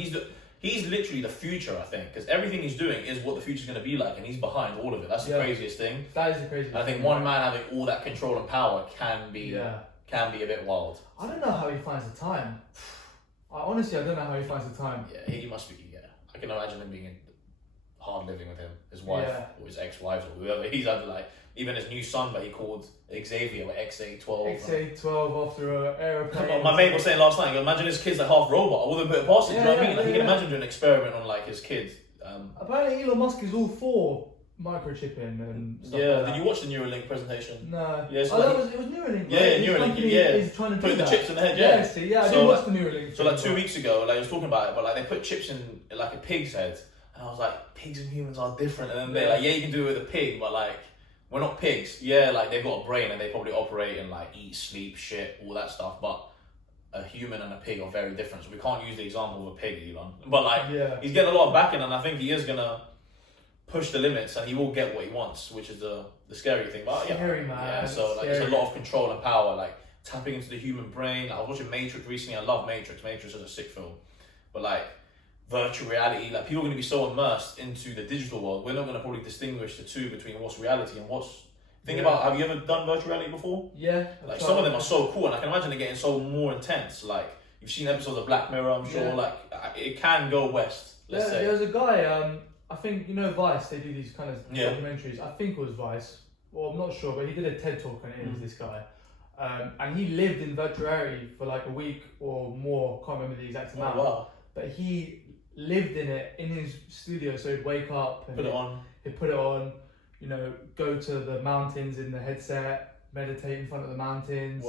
he's literally the future, I think, because everything he's doing is what the future's going to be like, and he's behind all of it. That's the craziest thing. That is the craziest thing. I think one man having all that control and power can be a bit wild. I don't know how he finds the time. I honestly don't know how he finds the time. Yeah, he must be. Yeah, I can imagine him being hard living with him, his wife or his ex-wives or whoever. He's had even his new son that he called Xavier or XA12. XA12 after an aeroplane. My mate was saying last night, imagine his kid's half robot. I wouldn't put it past him. You know what I mean? He can imagine doing an experiment on his kid. Apparently, Elon Musk is all for microchipping and stuff. Yeah, did you watch the Neuralink presentation? No. Yeah, so it was Neuralink. Right? Yeah, Neuralink. He's trying to put the chips in the head. I did watch the Neuralink. So 2 weeks ago, I was talking about it, but they put chips in a pig's head, and I was like, pigs and humans are different. And then they're you can do it with a pig, but we're not pigs. Yeah, they've got a brain and they probably operate and eat, sleep, shit, all that stuff. But a human and a pig are very different. So we can't use the example of a pig, Elon. But he's getting a lot of backing, and I think he is gonna push the limits, and he will get what he wants, which is the scary thing. But scary, man. Yeah, so it's a lot of control and power, tapping into the human brain. I was watching Matrix recently. I love Matrix. Matrix is a sick film, but virtual reality, people are going to be so immersed into the digital world, we're not going to probably distinguish the two between what's reality and what's... Think about, have you ever done virtual reality before? Yeah. Some of them are so cool, and I can imagine it getting so more intense. You've seen episodes of Black Mirror, I'm sure, it can go west, let's say. There's a guy, I think, Vice, they do these kind of documentaries, I think it was Vice, well, I'm not sure, but he did a TED talk, and it was this guy. And he lived in virtual reality for a week or more, can't remember the exact amount. Oh, wow. But he lived in it in his studio, so he'd wake up and he'd put it on, go to the mountains in the headset, meditate in front of the mountains,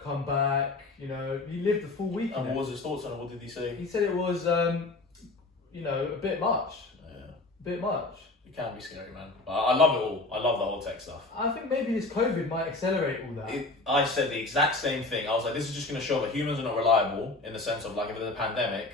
come back, he lived a full week. And what was his thoughts on it? What did he say? He said it was, a bit much. Yeah. A bit much. It can be scary, man. But I love it all. I love the whole tech stuff. I think maybe this COVID might accelerate all that. I said the exact same thing. I was like, this is just going to show that humans are not reliable in the sense of like if there's a pandemic,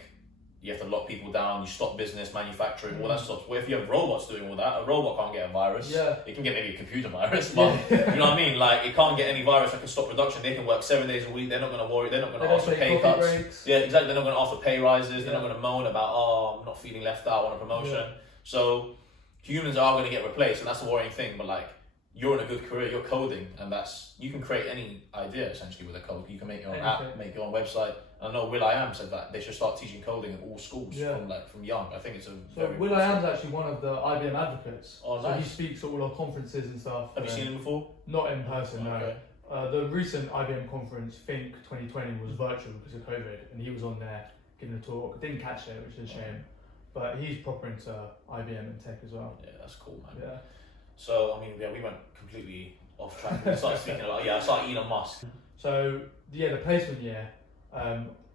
you have to lock people down, you stop business, manufacturing, all that stuff. Well, if you have robots doing all that, a robot can't get a virus. Yeah. It can get maybe a computer virus, but you know what I mean? Like, it can't get any virus that can stop production. They can work 7 days a week. They're not going to worry. They're not going to ask for pay cuts. Breaks. Yeah, exactly. They're not going to ask for pay rises. They're not going to moan about, oh, I'm not feeling left out on a promotion. Yeah. So humans are going to get replaced, and that's the worrying thing. But like, you're in a good career, you're coding, and you can create any idea essentially with a code. You can make your own app, make your own website. I know will.i.am said that they should start teaching coding in all schools from young. I think it's a very will.i.am's actually one of the IBM advocates. Oh, so nice. he speaks at all our conferences and stuff. Have you seen him before? Not in person, Okay. no. The recent IBM conference, Think 2020, was virtual because of COVID, and he was on there giving a talk. I didn't catch it, which is a shame. But he's proper into IBM and tech as well. Yeah, that's cool, man. Yeah. So, I mean, we went completely off track. We started speaking about, I saw Elon Musk. So, the placement year,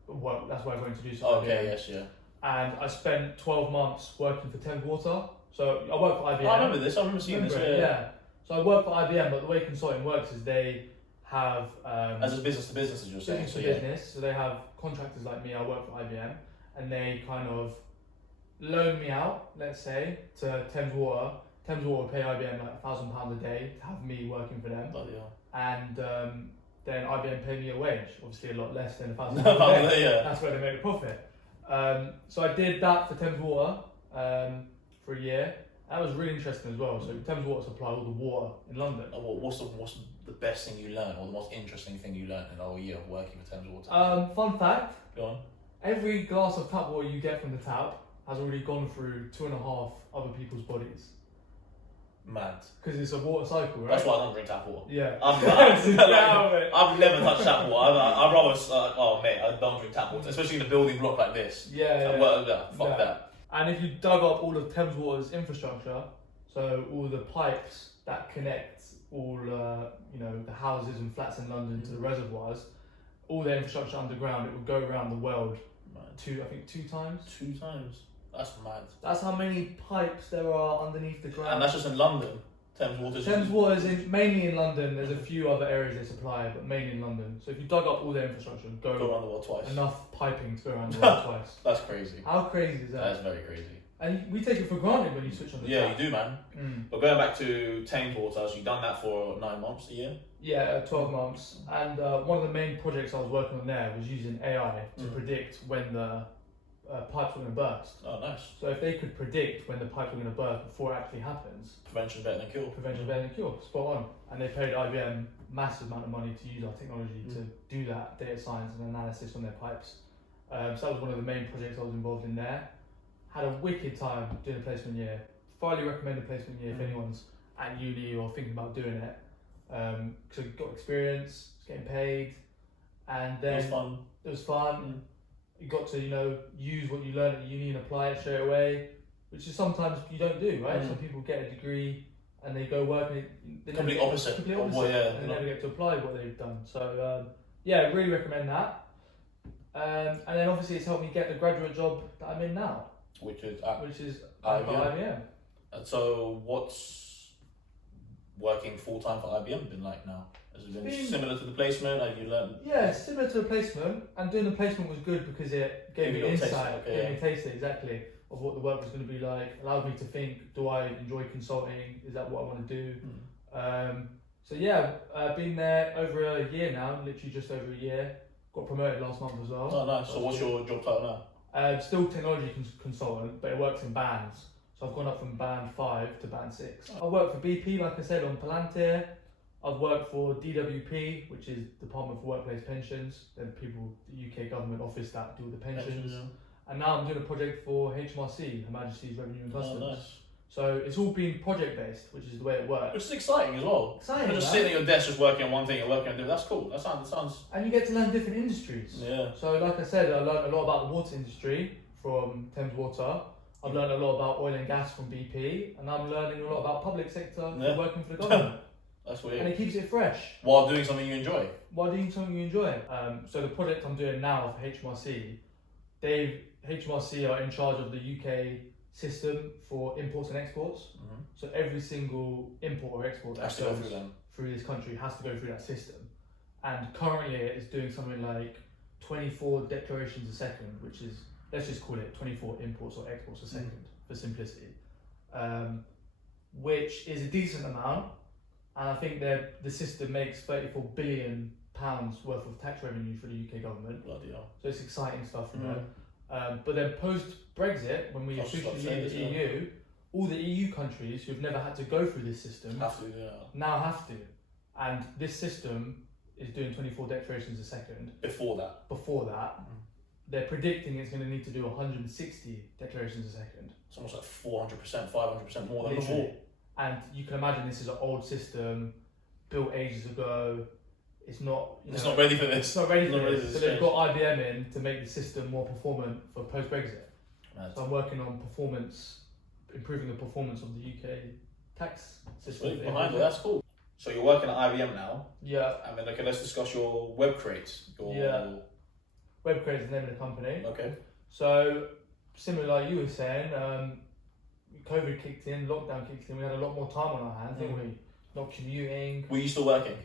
well, that's why I went to do something. Okay, yes, yeah. And I spent 12 months working for Thames Water. So, I work for IBM. I remember this, I remember seeing this. Yeah. So, I work for IBM, but the way consulting works is they have... as a business to business, as you're saying. Business to business. So, they have contractors like me, I work for IBM, and they kind of loan me out, let's say, to Thames Water. Thames Water pay IBM like £1,000 a day to have me working for them. And then IBM pay me a wage, obviously a lot less than £1,000 a day. That's where they make a profit. So I did that for Thames Water for a year. That was really interesting as well. So Thames Water supply all the water in London. What's the best thing you learned, or the most interesting thing you learned in the whole year of working for Thames Water? Fun fact. Go on. Every glass of tap water you get from the tap has already gone through 2.5 other people's bodies. Mad. Because it's a water cycle, right? That's why I don't drink tap water. Yeah. I've never touched tap water. I'd rather, I don't drink tap water, especially in a building block like this. Fuck that. And if you dug up all of Thames Water's infrastructure, so all the pipes that connect all, the houses and flats in London to the reservoirs, all their infrastructure underground, it would go around the world two times. 2 times. That's mad. That's how many pipes there are underneath the ground. And that's just in London. Thames Water is mainly in London. There's a few other areas they supply, but mainly in London. So if you dug up all their infrastructure, go around the world twice. Enough piping to go around the world twice. That's crazy. How crazy is that? That's very crazy. And we take it for granted when you switch on the tap. You do, man. But going back to Thames Water, so you've done that for 9 months, a year? Yeah, 12 months. And one of the main projects I was working on there was using AI to predict when the pipes were going to burst. Oh, nice. So if they could predict when the pipes were going to burst before it actually happens. Prevention better than cure. Prevention better than cure, spot on. And they paid IBM massive amount of money to use our technology to do that data science and analysis on their pipes. So that was one of the main projects I was involved in there. Had a wicked time doing a placement year. Thoroughly recommend a placement year if anyone's at uni or thinking about doing it. So got experience, getting paid, and then it was fun. You got to use what you learned at uni and apply it straight away, which is sometimes you don't do, right? Some people get a degree and they go work and they complete opposite. And they never get to apply what they've done. So really recommend that. And then obviously it's helped me get the graduate job that I'm in now, which is IBM. And so what's working full time for IBM been like now? Has it been similar to the placement? Have you learned? Yeah, similar to the placement. And doing the placement was good because it gave me insight, gave me a taste exactly of what the work was going to be like. Allowed me to think: do I enjoy consulting? Is that what I want to do? Been there over a year now, literally just over a year. Got promoted last month as well. Oh, nice. So what's your job title now? Still technology consultant, but it works in bands. So I've gone up from band 5 to band 6. I work for BP, like I said, on Palantir. I've worked for DWP, which is Department for Workplace Pensions. They're the UK government office that do the pensions. And now I'm doing a project for HMRC, Her Majesty's Revenue and Customs. Oh, nice. So it's all been project based, which is the way it works. Which is exciting as well. Exciting. You're just sitting at your desk, just working on one thing and working on it. That's cool. That sounds. And you get to learn different industries. Yeah. So like I said, I learned a lot about the water industry from Thames Water. I've learned a lot about oil and gas from BP, and I'm learning a lot about public sector working for the government. That's weird. And it keeps it fresh. While doing something you enjoy. So the project I'm doing now for HMRC, HMRC are in charge of the UK system for imports and exports. So every single import or export that Has to go through them. through this country has to go through that system. And currently it's doing something like 24 declarations a second, which is, let's just call it 24 imports or exports a second for simplicity, which is a decent amount. And I think that the system makes £34 billion worth of tax revenue for the UK government. Bloody hell. So it's exciting stuff, you know. But then post-Brexit, when we officially leave the EU, all the EU countries who've never had to go through this system now have to. And this system is doing 24 declarations a second. Before that, they're predicting it's going to need to do 160 declarations a second. It's almost like 400%, 500% more than Literally. before. And you can imagine this is an old system, built ages ago. It's not. It's not ready for this. It's not ready for this. So they've got IBM in to make the system more performant for post-Brexit. So I'm working on improving the performance of the UK tax system. Behind it, that's cool. So you're working at IBM now. Yeah. I mean, okay, let's discuss your web crates. Web Crate is the name of the company. Okay. So similar like you were saying, COVID kicked in, lockdown kicked in. We had a lot more time on our hands, didn't we? Not commuting. Were you still working?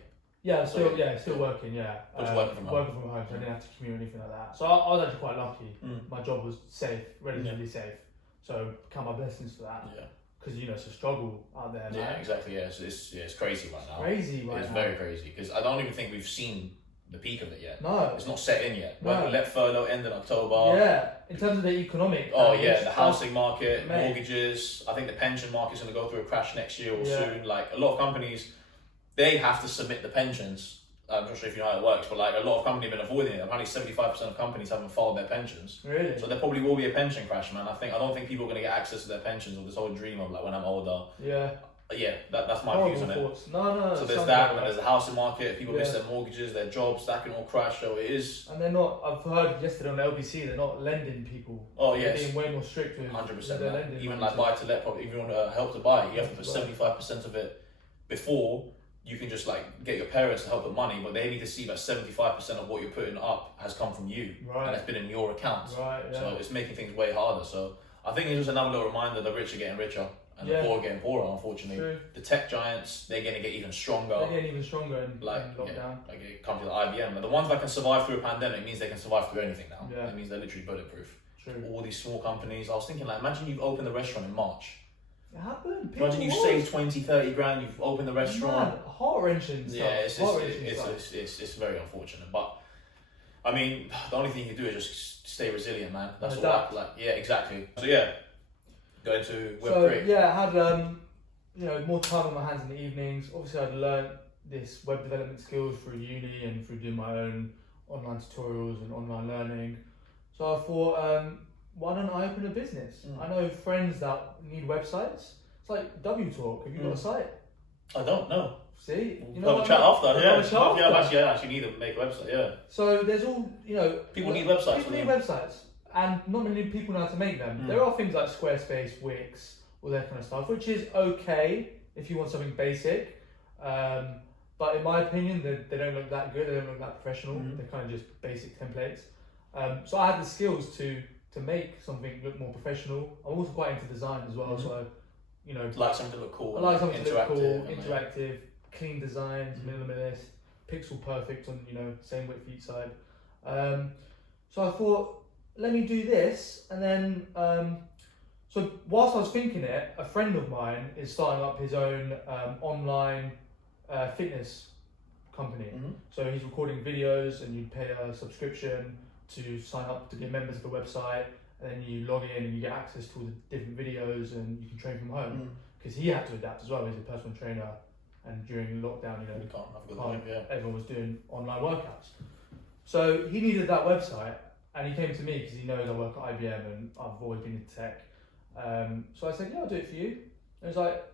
Yeah, still working. Yeah. But you're working from home. Working from home, so I didn't have to commute or anything like that. So I was actually quite lucky. My job was safe, relatively safe. So count my blessings for that. Yeah. Because it's a struggle out there. Yeah, man. exactly. Yeah, so it's crazy right now. It's very crazy because I don't even think we've seen the peak of it yet. No, it's not set in yet. No. Let furlough end in October. Yeah, in terms of the economic. The housing market, mortgages. I think the pension market's going to go through a crash next year or soon. Like a lot of companies, they have to submit the pensions. I'm not sure if you know how it works, but like a lot of companies have been avoiding it. Apparently 75% of companies haven't filed their pensions. Really? So there probably will be a pension crash, man. I don't think people are going to get access to their pensions or this whole dream of like when I'm older. Yeah. Yeah, that's my views on it. No. So there's that, and there's the housing market. People miss their mortgages, their jobs, that can all crash. So it is. And they're not. I've heard yesterday on the LBC, they're not lending people. Oh they're yes. being way more strict with 100%. their lending. Even like buy to let, probably if you want to help to buy, you have to put 75% of it before. You can just like get your parents to help put money, but they need to see that 75% of what you're putting up has come from you, and it's been in your account. Right. Yeah. So it's making things way harder. So I think it's just another little reminder: the rich are getting richer. And the poor are getting poorer, unfortunately. True. The tech giants, they're going to get even stronger. They're getting even stronger in lockdown. Like a company like IBM. But the ones that can survive through a pandemic means they can survive through anything now. Yeah. That means they're literally bulletproof. True. All these small companies. I was thinking, like, imagine you've opened the restaurant in March. It happened. Imagine you've saved 20, 30 grand, you've opened the restaurant. Heart-wrenching stuff. Yeah, it's very unfortunate. But, I mean, the only thing you can do is just stay resilient, man. That's all. Yeah, exactly. So, yeah. Go into Web3. Yeah, I had more time on my hands in the evenings. Obviously, I'd learned this web development skills through uni and through doing my own online tutorials and online learning. So I thought, why don't I open a business? I know friends that need websites. It's like W Talk. Have you got a site? I don't know. See, we'll have a chat after. I actually need to make a website. Yeah. So there's all people need websites. People need websites, and not many people know how to make them. There are things like Squarespace, Wix, all that kind of stuff, which is okay if you want something basic. But in my opinion, they don't look that good. They don't look that professional. They're kind of just basic templates. So I had the skills to make something look more professional. I'm also quite into design as well, so like something to look cool. I like something to look cool, interactive, clean designs, minimalist, pixel perfect on same width each side. So I thought, let me do this, and then so whilst I was thinking it, a friend of mine is starting up his own online fitness company. So he's recording videos, and you pay a subscription to sign up to get members of the website, and then you log in and you get access to all the different videos, and you can train from home. Because he had to adapt as well. He's a personal trainer, and during lockdown, everyone was doing online workouts. So he needed that website, and he came to me because he knows I work at IBM and I've always been in tech. So I said, yeah, I'll do it for you. And it was like,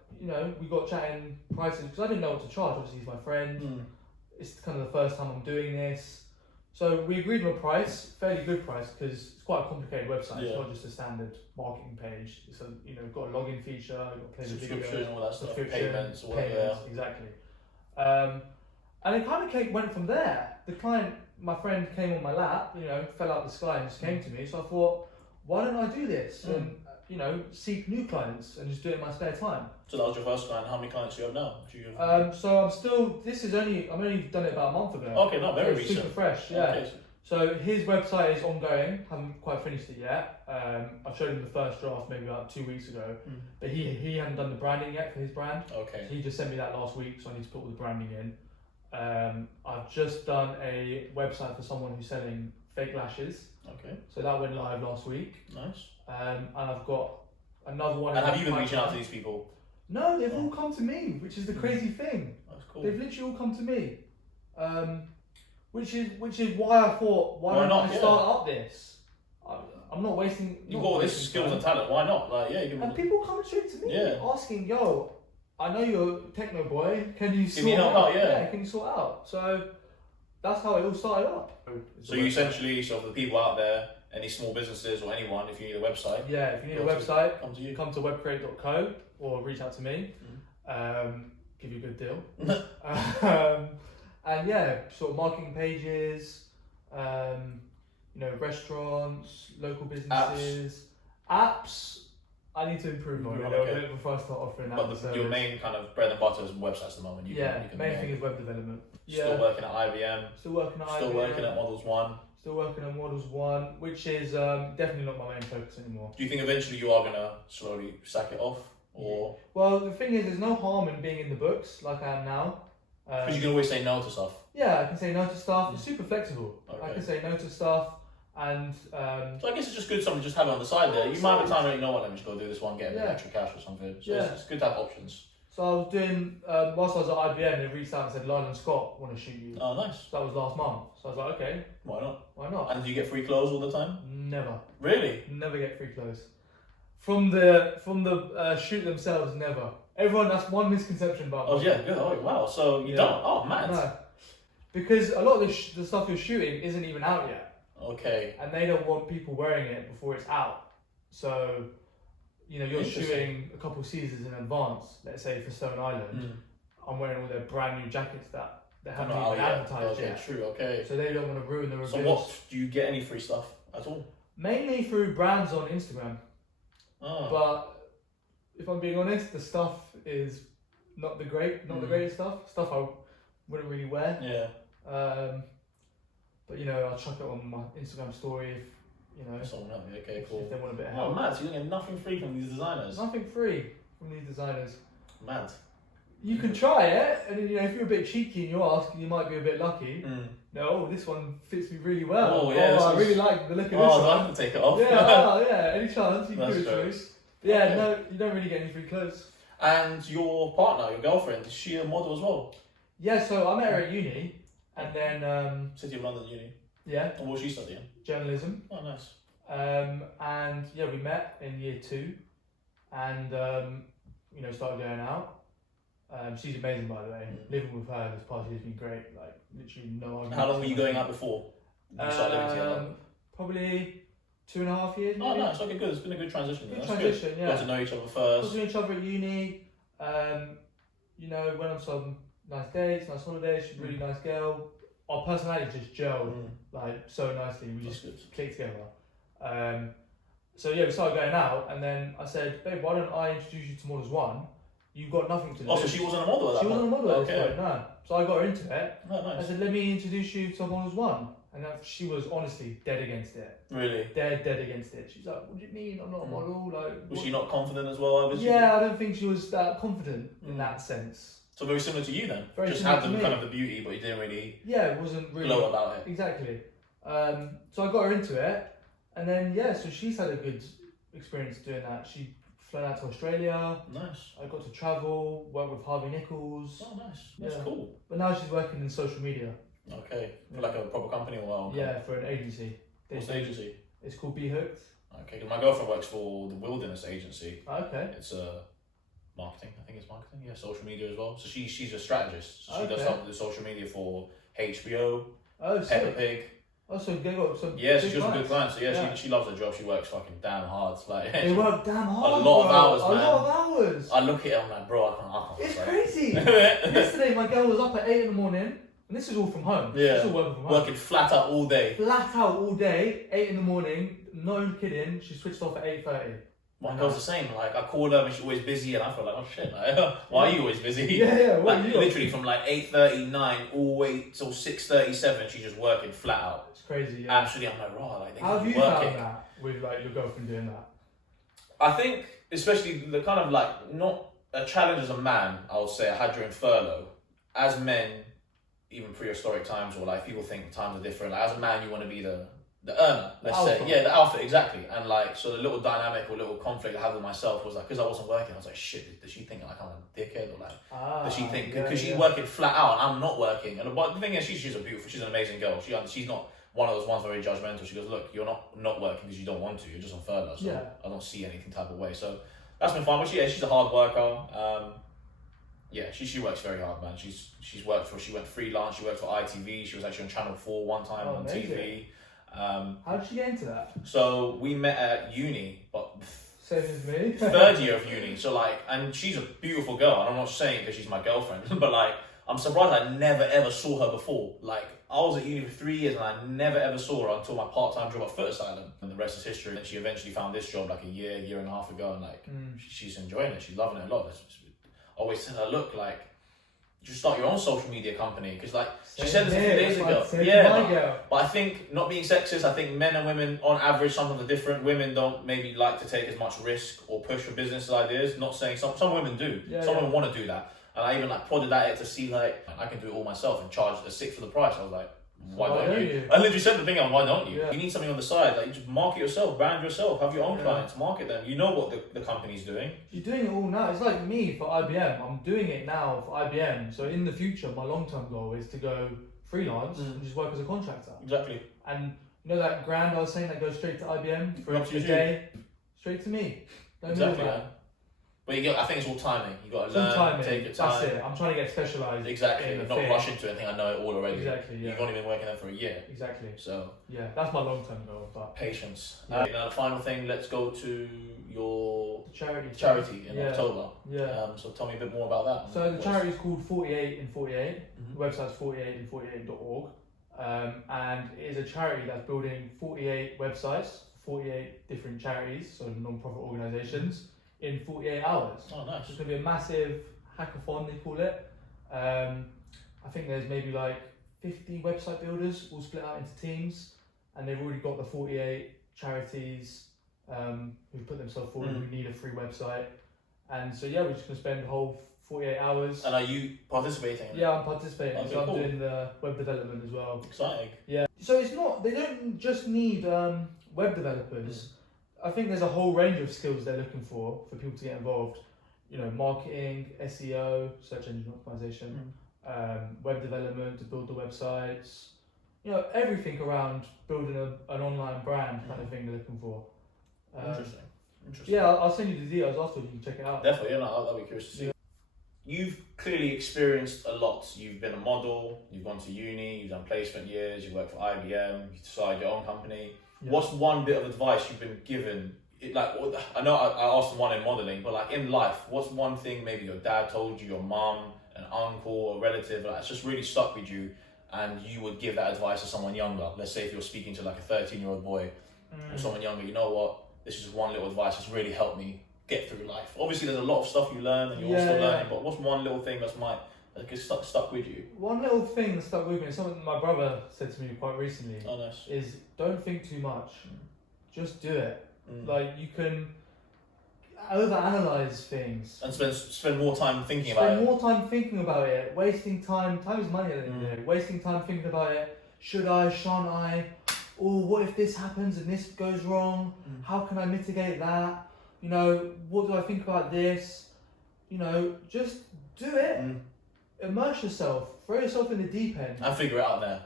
we got chatting prices because I didn't know what to charge. Obviously, he's my friend. It's kind of the first time I'm doing this. So we agreed on a price, fairly good price, because it's quite a complicated website. It's not just a standard marketing page. It's got a login feature, you've got to play the video, subscription, all that stuff, payments, exactly. And it kind of went from there. The client, my friend, came on my lap, fell out the sky and just came to me. So I thought, why don't I do this? And seek new clients and just do it in my spare time. So that was your first client. How many clients do you have now? So I'm only done it about a month ago. Okay, not very recent. Super fresh, yeah. Okay. So his website is ongoing. Haven't quite finished it yet. I showed him the first draft maybe about 2 weeks ago, but he hadn't done the branding yet for his brand. Okay. So he just sent me that last week, so I need to put all the branding in. I've just done a website for someone who's selling fake lashes. Okay. So that went live last week. Nice. And I've got another one. And have you been reaching out to these people? No, they've all come to me, which is the crazy thing. That's cool. They've literally all come to me. Which is why I thought, why don't I start up this? I'm not wasting. You've got all this skills and talent. Why not? And people coming straight to me, asking, "Yo, I know you're a techno boy. Can you sort help out? Yeah, can you sort out?" So that's how it all started up. So you essentially, for the people out there, any small businesses or anyone, if you need a website, if you need a website, come to you. Come to webcreate.co or reach out to me. Give you a good deal. And sort of marketing pages, restaurants, local businesses, apps. I need to improve on it a little bit before I start offering apps. But your main kind of bread and butter is websites at the moment. Main thing is web development. Still working at IBM. Still working at Models 1. Still working on Models 1, which is definitely not my main focus anymore. Do you think eventually you are going to slowly sack it off? Or Well, the thing is, there's no harm in being in the books like I am now. Because you can always say no to stuff. Yeah, I can say no to stuff. It's super flexible. Okay. I can say no to stuff, and so I guess it's just good something to just have it on the side there. You might have a time where you know what, let me just go do this one, get a bit extra cash or something. So it's good to have options. So I was doing whilst I was at IBM, they reached out and said, "Lyle and Scott want to shoot you." Oh, nice. So that was last month. So I was like, okay, why not? Why not? And do you get free clothes all the time? Never. Really? Never get free clothes. From the shoot themselves, never. Everyone, that's one misconception about. Oh yeah, good. Oh wow. So you don't? Oh man. No. Because a lot of the stuff you're shooting isn't even out yet. Okay. And they don't want people wearing it before it's out. So, you're shooting a couple of seasons in advance. Let's say for Stone Island, I'm wearing all their brand new jackets that they haven't even advertised yet. True. Okay. So they don't want to ruin the reveals. So what? Do you get any free stuff at all? Mainly through brands on Instagram. Oh. But if I'm being honest, the stuff is not the greatest stuff. Stuff I wouldn't really wear. Yeah. But I'll chuck it on my Instagram story if someone help me. Okay, cool. If they want a bit of help. Oh, mad. So you don't get nothing free from these designers? Nothing free from these designers. Mad. You can try it, and then, if you're a bit cheeky and you ask, you might be a bit lucky. This one fits me really well. Oh yeah. I really like the look of this one. one. I have to take it off. Yeah, any chance you can do a choice. But Okay. no, you don't really get any free clothes. And your partner, your girlfriend, is she a model as well? Yeah, so I met her at uni, and then City of London Uni. Yeah. And what was she studying? Journalism. Oh, nice. And we met in year 2, and started going out. She's amazing, by the way. Living with her this past year has been great. Like literally no arguments. How long were you going out before you started living together? Probably 2.5 years. Oh, maybe. nice. Okay, good. It's been a good transition. Good That's transition, good. yeah. Got to know each other first. Got to know each other at uni. Went on some nice dates, nice holidays. She's a really nice girl. Our personalities just gelled like so nicely. We just clicked together. We started going out, and then I said, "Babe, why don't I introduce you to Models 1? You've got nothing to do." Oh, so she wasn't a model at that She wasn't a model at this Okay. point, no. So I got her into it. Oh, nice. I said, "Let me introduce you to Models 1." And she was honestly dead against it. Really? Dead against it. She's like, "What do you mean? I'm not a model." Like, was she not confident as well? Obviously? Yeah, I don't think she was that confident in that sense. So very similar to you then. Very just similar had to the kind me. of the beauty, but you didn't really it wasn't really glow about it. Exactly. So I got her into it, and then so she's had a good experience doing that. She flew out to Australia. Nice. I got to travel, work with Harvey Nichols. Oh, nice. That's cool. But now she's working in social media. Okay. For like a proper company or what? Yeah, for an agency. What's the agency? It's called Be Hooked. Okay, 'cause my girlfriend works for the Wilderness Agency. Okay. It's marketing. I think it's marketing. Yeah, social media as well. So she's a strategist. So she Okay. does help with the social media for HBO, Oh, Peppa sick. Pig. Oh, so they got some. Yeah, so big she's got some good clients. clients. So yeah, she loves her job. She works fucking damn hard. Like They work damn hard. lot of hours, A man. lot of hours. I look at it, I'm like, bro, I can't. It's like- crazy. Yesterday, my girl was up at 8 in the morning, and this is all from home. Yeah. She's all working from home. Working flat out all day. Flat out all day, 8 in the morning. No kidding. She switched off at 8:30. My girl's the same. Like, I call her and she's always busy, and I feel like, oh shit, like, why are you always busy? Yeah. What like, you literally from like 8:39 all the way till 6:37, she's just working flat out. It's crazy. Yeah. Absolutely, I'm like, raw. Like, how have you found that with like your girlfriend doing that? I think, especially the kind of like not a challenge as a man, I would say I had during furlough. As men, even prehistoric times, or like people think times are different. Like, as a man, you want to be the earner, let's say. Yeah, the alpha, exactly. And like, so the little dynamic or little conflict I had with myself was like, because I wasn't working, I was like, shit, does she think like I'm a dickhead? Or like, does she think, because she's working flat out and I'm not working? And but the thing is, she's an amazing girl. She's not one of those ones very judgmental. She goes, look, you're not working because you don't want to, you're just on furlough. So I don't see anything type of way. So that's been fun. But she's a hard worker. She works very hard, man. She went freelance, she worked for ITV, she was actually on Channel 4 one time on TV. How did she get into that? So we met at uni, but same as me. Third year of uni. So like, and she's a beautiful girl, and I'm not saying because she's my girlfriend, but like, I'm surprised I never ever saw her before. Like, I was at uni for 3 years and I never ever saw her until my part-time job at Foot Asylum, and the rest is history. And she eventually found this job like a year and a half ago, and like, she's enjoying it. She's loving it a lot. I always tell her, look, like, you should start your own social media company, because like she said this a few days ago. But I think, not being sexist, I think men and women on average sometimes are different. Women don't maybe like to take as much risk or push for business ideas. Not saying some women do. Some women want to do that, and I even like prodded at it to see like I can do it all myself and charge a sixth of the price. I was like, why don't you? I literally said the thing, why don't you? You need something on the side, like you just market yourself, brand yourself, have your own clients, market them. You know what the company's doing. You're doing it all now. It's like me for IBM. I'm doing it now for IBM. So in the future, my long-term goal is to go freelance and just work as a contractor. Exactly. And you know that grand I was saying that goes straight to IBM for a day, straight to me. Exactly. But I think it's all timing. You got to learn, take your time. That's it. I'm trying to get specialised. Exactly. Not rush into anything. I know it all already. Exactly. Yeah. You've only been working there for a year. Exactly. So yeah, that's my long-term goal. But patience. Now the final thing. Let's go to your charity in October. Yeah. So tell me a bit more about that. So the charity is called 48 in 48. The website's 48in48.org. And it is a charity that's building 48 websites, 48 different charities, so non-profit organisations, in 48 hours. Oh, nice. It's going to be a massive hackathon, they call it. I think there's maybe like 50 website builders all split out into teams, and they've already got the 48 charities who put themselves forward who need a free website. And so we're just going to spend the whole 48 hours. And are you participating? Yeah, I'm participating. Okay, so cool. I'm doing the web development as well. Exciting. Yeah. So it's not, they don't just need web developers. I think there's a whole range of skills they're looking for people to get involved. You know, marketing, SEO, search engine optimization, web development to build the websites. You know, everything around building an online brand kind of thing they're looking for. Interesting. Yeah, I'll send you the details afterwards. You can check it out. Definitely, I'll be curious to see. You've clearly experienced a lot. You've been a model, you've gone to uni, you've done placement years, you worked for IBM, you started your own company. Yeah. What's one bit of advice you've been given? I know I asked one in modelling, but like in life, what's one thing maybe your dad told you, your mum, an uncle, a relative, that's just really stuck with you, and you would give that advice to someone younger? Let's say if you're speaking to like a 13-year-old boy or someone younger, you know what? This is just one little advice that's really helped me get through life. Obviously, there's a lot of stuff you learn and you're also learning, but what's one little thing that's stuck with you? One little thing that stuck with me, something my brother said to me quite recently, is don't think too much. Just do it. Like, you can overanalyze things. And spend more time thinking about it. Spend more time thinking about it. Wasting time. Time is money at the end of the day. Wasting time thinking about it. Should I? Shan't I? Or what if this happens and this goes wrong? How can I mitigate that? You know, what do I think about this? You know, just do it. Immerse yourself. Throw yourself in the deep end. And figure it out there.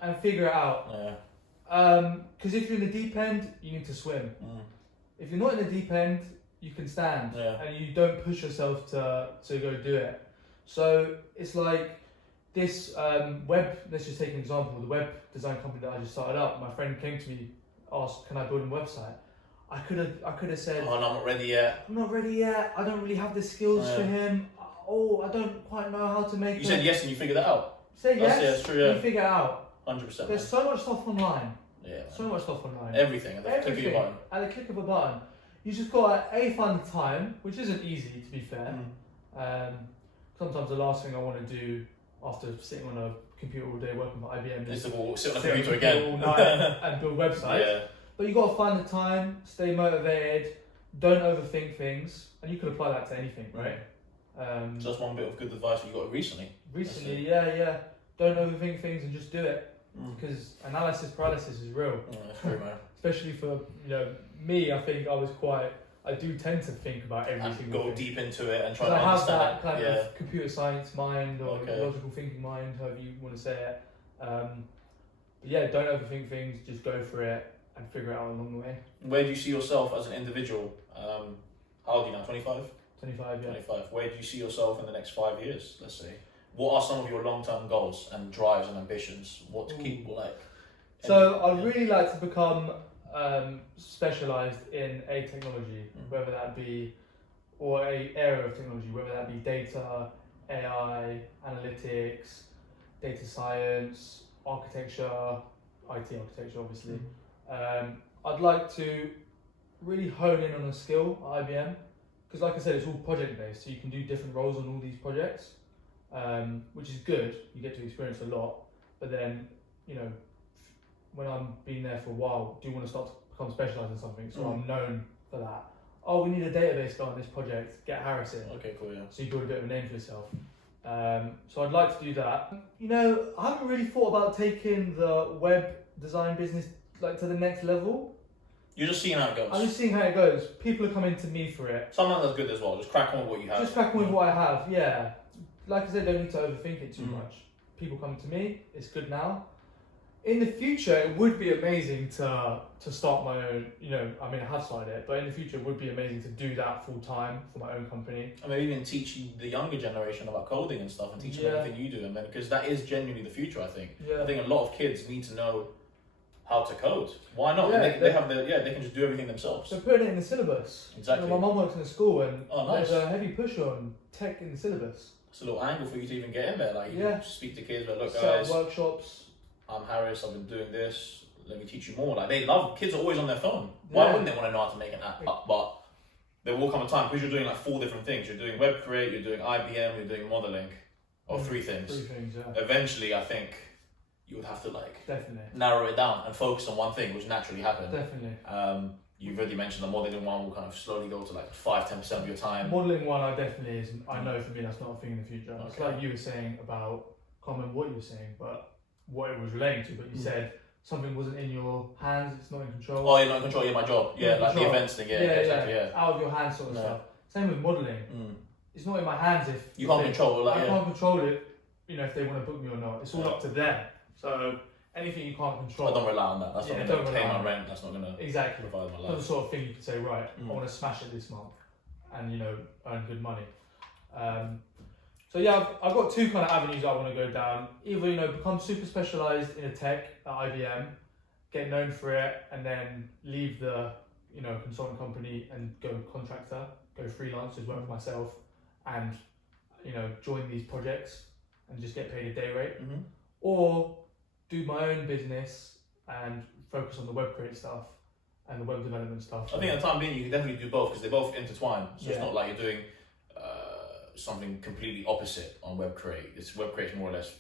Yeah. Because if you're in the deep end, you need to swim. If you're not in the deep end, you can stand. Yeah. And you don't push yourself to go do it. So it's like this let's just take an example. The web design company that I just started up, my friend came to me, asked, can I build a website? I could have said, oh, no, I'm not ready yet. I don't really have the skills for him. Oh, I don't quite know how to make it. You said yes and you figured that out. Say yes, that's true, and you figure it out. 100%. There's so much stuff online. Yeah. So much stuff online. Everything. At the click of a button. At the click of a button. You just got to find the time, which isn't easy to be fair. Sometimes the last thing I want to do after sitting on a computer all day working for IBM is to sit on a computer again all night and build websites. Yeah. But you got to find the time, stay motivated, don't overthink things, and you can apply that to anything, right? So that's one bit of good advice you got recently. Recently, yeah. Don't overthink things and just do it, because analysis paralysis is real. That's true, man. Especially for me, I think I do tend to think about every single thing. Go deep into it and try to to understand that kind of computer science mind or logical thinking mind, however you want to say it. But yeah, don't overthink things, just go for it and figure it out along the way. Where do you see yourself as an individual? How old are you now, 25? 25, yeah. 25. Where do you see yourself in the next 5 years, let's say? What are some of your long-term goals and drives and ambitions? What to keep like? So I'd really like to become specialised in a technology, whether that be, or a area of technology, whether that be data, AI, analytics, data science, architecture, IT architecture, obviously. I'd like to really hone in on a skill at IBM, because like I said, it's all project based, so you can do different roles on all these projects, which is good. You get to experience a lot, but then, when I've been there for a while, do you want to start to become specialised in something? So I'm known for that. Oh, we need a database guy on this project, get Haris in. Okay, cool, yeah. So you build a bit of a name for yourself. So I'd like to do that. I haven't really thought about taking the web design business to the next level. You're just seeing how it goes. I'm just seeing how it goes. People are coming to me for it. Sometimes that's good as well. Just crack on with what you have. Just crack on with what I have, yeah. Like I said, don't need to overthink it too much. People come to me, it's good now. In the future, it would be amazing to start my own, I have started it, but in the future it would be amazing to do that full time for my own company. And maybe even teach the younger generation about coding and stuff and teach them everything you do, and then because that is genuinely the future, I think. Yeah. I think a lot of kids need to know how to code. Why not? Yeah, they can just do everything themselves. They're putting it in the syllabus. Exactly. My mum works in a school and nice. there's a heavy push on tech in the syllabus. It's a little angle for you to even get in there. Like you can speak to kids, look Set guys, workshops. I'm Haris, I've been doing this, let me teach you more. Like kids are always on their phone. Why wouldn't they want to know how to make an app? But there will come a time, because you're doing 4 different things. You're doing web create, you're doing IBM, you're doing modeling, or 3 things. 3 things, yeah. Eventually, I think you would have to definitely narrow it down and focus on one thing, which naturally happens. Definitely. You've already mentioned the modeling one will kind of slowly go to 5-10% of your time. Modeling one, I know for me that's not a thing in the future. Okay. It's like you were saying about, I can't remember what you were saying, but what it was relating to, but you said something wasn't in your hands, it's not in control. Oh, you're not in control, my job. Yeah, the events thing, exactly. Out of your hands sort of stuff. Same with modelling. It's not in my hands if you can't control it. I can't control it, if they want to book me or not. It's all up to them. So anything you can't control. I don't rely on that. That's not going to pay my rent. That's not going to provide my life. That's the sort of thing you could say, right, I want to smash it this month and, earn good money. So yeah, I've got 2 kind of avenues I want to go down. Either, become super specialised in a tech at IBM, get known for it, and then leave the, consultant company and go contractor, go freelance, just work for myself, and, join these projects and just get paid a day rate. Or do my own business and focus on the web create stuff and the web development stuff. I think at the time being, you can definitely do both, because they both intertwine. So it's not like you're doing something completely opposite on web create. Web create is more or less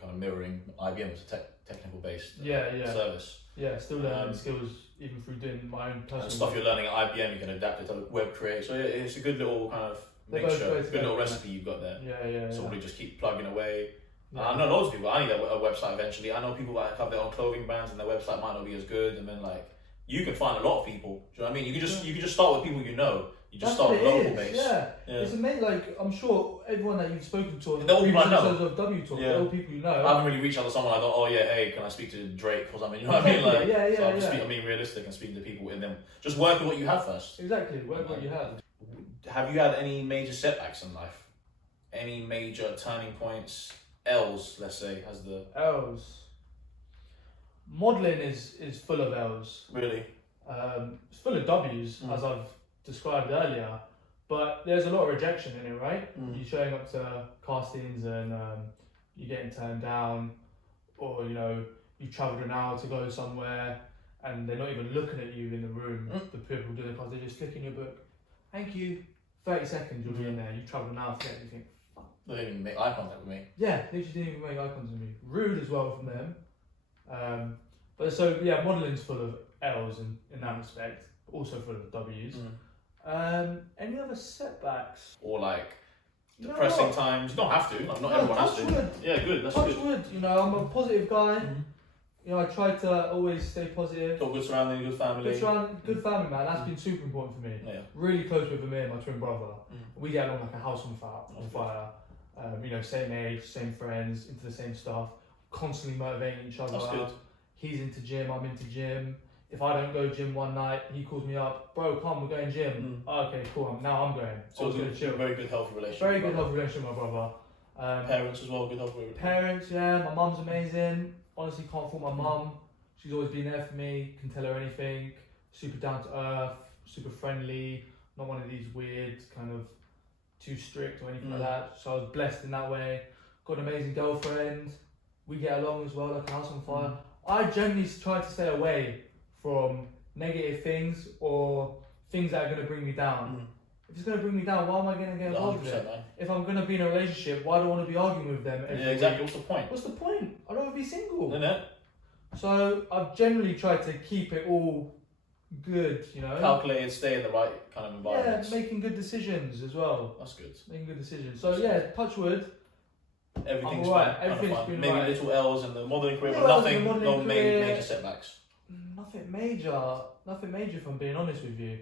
kind of mirroring IBM as a technical based service. Yeah, still learning skills even through doing my own personal. And stuff you're learning at IBM, you can adapt it to web create. So it's a good little kind of mixture, good little recipe you've got there. So we just keep plugging away. I know loads of people. I need a website eventually. I know people that have their own clothing brands and their website might not be as good. And then you can find a lot of people. Do you know what I mean? You can just start with people you know. You just start local base. Yeah. It's amazing. I'm sure everyone that you've spoken to on the people I know of W Talk, they're all people you know. I haven't really reached out to someone. I thought, oh yeah, hey, can I speak to Drake or something? You know what I mean? So I'm being realistic and speaking to people in them. Just work with what you have first. Exactly. Work with what you have. Have you had any major setbacks in life? Any major turning points? L's, let's say, has the L's. Modelling is full of L's. Really? It's full of W's, as I've described earlier, but there's a lot of rejection in it, right? You're showing up to castings and you're getting turned down, or you've travelled an hour to go somewhere and they're not even looking at you in the room. The people doing the cast, they're just flick in your book. Thank you. 30 seconds, you'll be in there. You travel an hour to get it. You think, They didn't even make eye contact with me. yeah, they just didn't even make eye contact with me. Rude as well from them. But so, yeah, modelling's full of L's in that respect, but also full of W's. Any other setbacks? Or like depressing times? You don't have to. Like, not everyone has to. Wood. Yeah, good. That's Touch good. wood. You know, I'm a positive guy. You know, I try to always stay positive. Got good surrounding, good family. Good family, man. That's been super important for me. Yeah. Really close with me and my twin brother. We get along like a house on fire. You know, same age, same friends, into the same stuff. Constantly motivating each other. That's good. He's into gym, I'm into gym. If I don't go gym one night, he calls me up, bro, come, we're going gym. Oh, okay, cool. Now I'm going. So it's a very good, healthy relationship. Very good, healthy relationship with my brother. Parents as well, good healthy relationship. Parents, yeah. My mum's amazing. Honestly, can't fault my mum. She's always been there for me. Can tell her anything. Super down to earth. Super friendly. Not one of these weird kind of too strict or anything like that. So I was blessed in that way. Got an amazing girlfriend. We get along as well, like a house on fire. I generally try to stay away from negative things or things that are going to bring me down. If it's going to bring me down, why am I going to get involved with it? Man. If I'm going to be in a relationship, why do I want to be arguing with them every exactly. week? What's the point? What's the point? I'd rather be single. Isn't it? So I've generally tried to keep it all good, you know. Calculated, stay in the right kind of environment. Yeah, making good decisions as well. That's good. Making good decisions. So yeah, touch wood. Everything's right. fine. Everything's fine. been Maybe right. little L's in the modelling career, Yeah, but L's in nothing, the no modelling career. major setbacks. Nothing major if I'm being honest with you.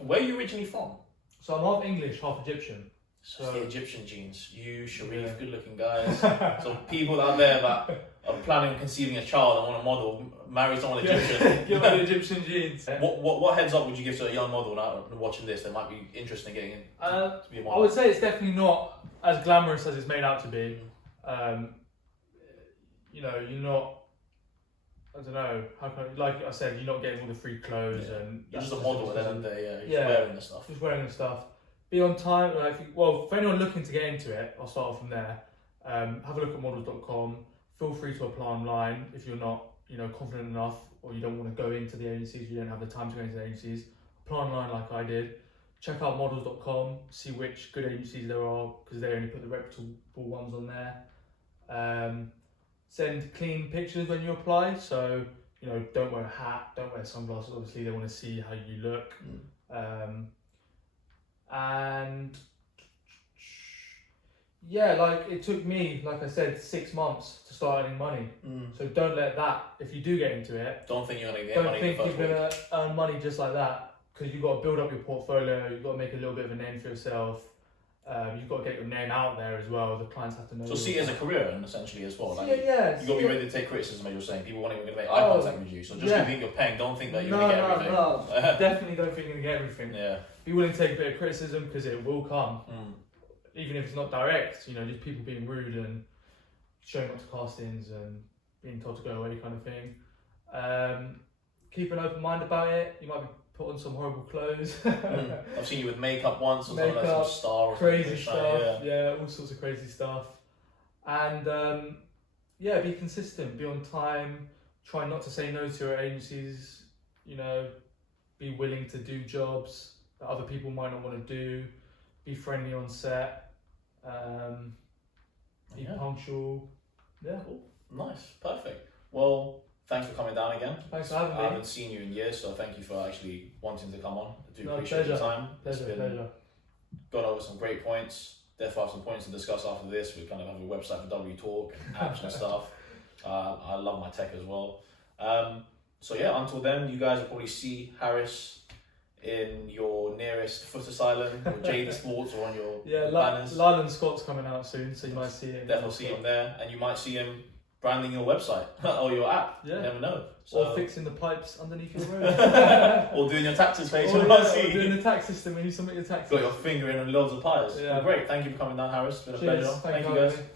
Where are you originally from? So I'm half English, half Egyptian. So it's the Egyptian genes. You, Sharif, good-looking guys. So people out there that are planning on conceiving a child and want to model, marry someone Egyptian. Give me the Egyptian genes. What heads up would you give to a young model now watching this that might be interested in getting in to be a model? I would say it's definitely not as glamorous as it's made out to be. You know, you're not. I don't know. How can like I said, you're not getting all the free clothes and. You're just a model, and then they're wearing the stuff. Just wearing the stuff. Be on time. Well, for anyone looking to get into it, I'll start off from there. Have a look at models.com. Feel free to apply online if you're not, confident enough, or you don't want to go into the agencies. You don't have the time to go into the agencies. Apply online like I did. Check out models.com. See which good agencies there are because they only put the reputable ones on there. Send clean pictures when you apply. So don't wear a hat, don't wear sunglasses. Obviously, they want to see how you look. And yeah, it took me, like I said, 6 months to start earning money. So don't let that, if you do get into it, don't think you're going to get don't money. Don't think you're going to earn money just like that, because you've got to build up your portfolio, you've got to make a little bit of a name for yourself. You've got to get your name out there as well. The clients have to know. So see it as a career, and essentially as well. Yeah. You got to be ready to take criticism, as you're saying. People want to make eye contact with you. So just because you're paying, don't think that you're going to get everything. No, definitely don't think you're going to get everything. Yeah. Be willing to take a bit of criticism because it will come. Even if it's not direct, just people being rude and showing up to castings and being told to go away kind of thing. Keep an open mind about it. You might be put on some horrible clothes. I've seen you with makeup once or something like some star or crazy stuff. Yeah, all sorts of crazy stuff. And be consistent, be on time, try not to say no to your agencies, be willing to do jobs that other people might not want to do, be friendly on set, be punctual. Yeah. Cool. Nice, perfect. Well, thanks for coming down again. Thanks for having me. I haven't seen you in years, so thank you for actually wanting to come on. I do appreciate pleasure. your time. Pleasure. Gone over some great points. Therefore, have some points to discuss after this. We kind of have a website for W Talk and apps and stuff. I love my tech as well. So yeah, until then, you guys will probably see Haris in your nearest foot asylum or Jada Sports or on your banners. Lyland Scott's coming out soon, so you might see him. Definitely see him there, and you might see him branding your website or your app. Yeah. You never know. So, or fixing the pipes underneath your road. or doing your taxes page. Or doing the tax system when you submit your taxes. Got your finger in loads of pies. Yeah. Well, great. Thank you for coming down, Haris. It's been a Cheers. pleasure. Thank you you guys.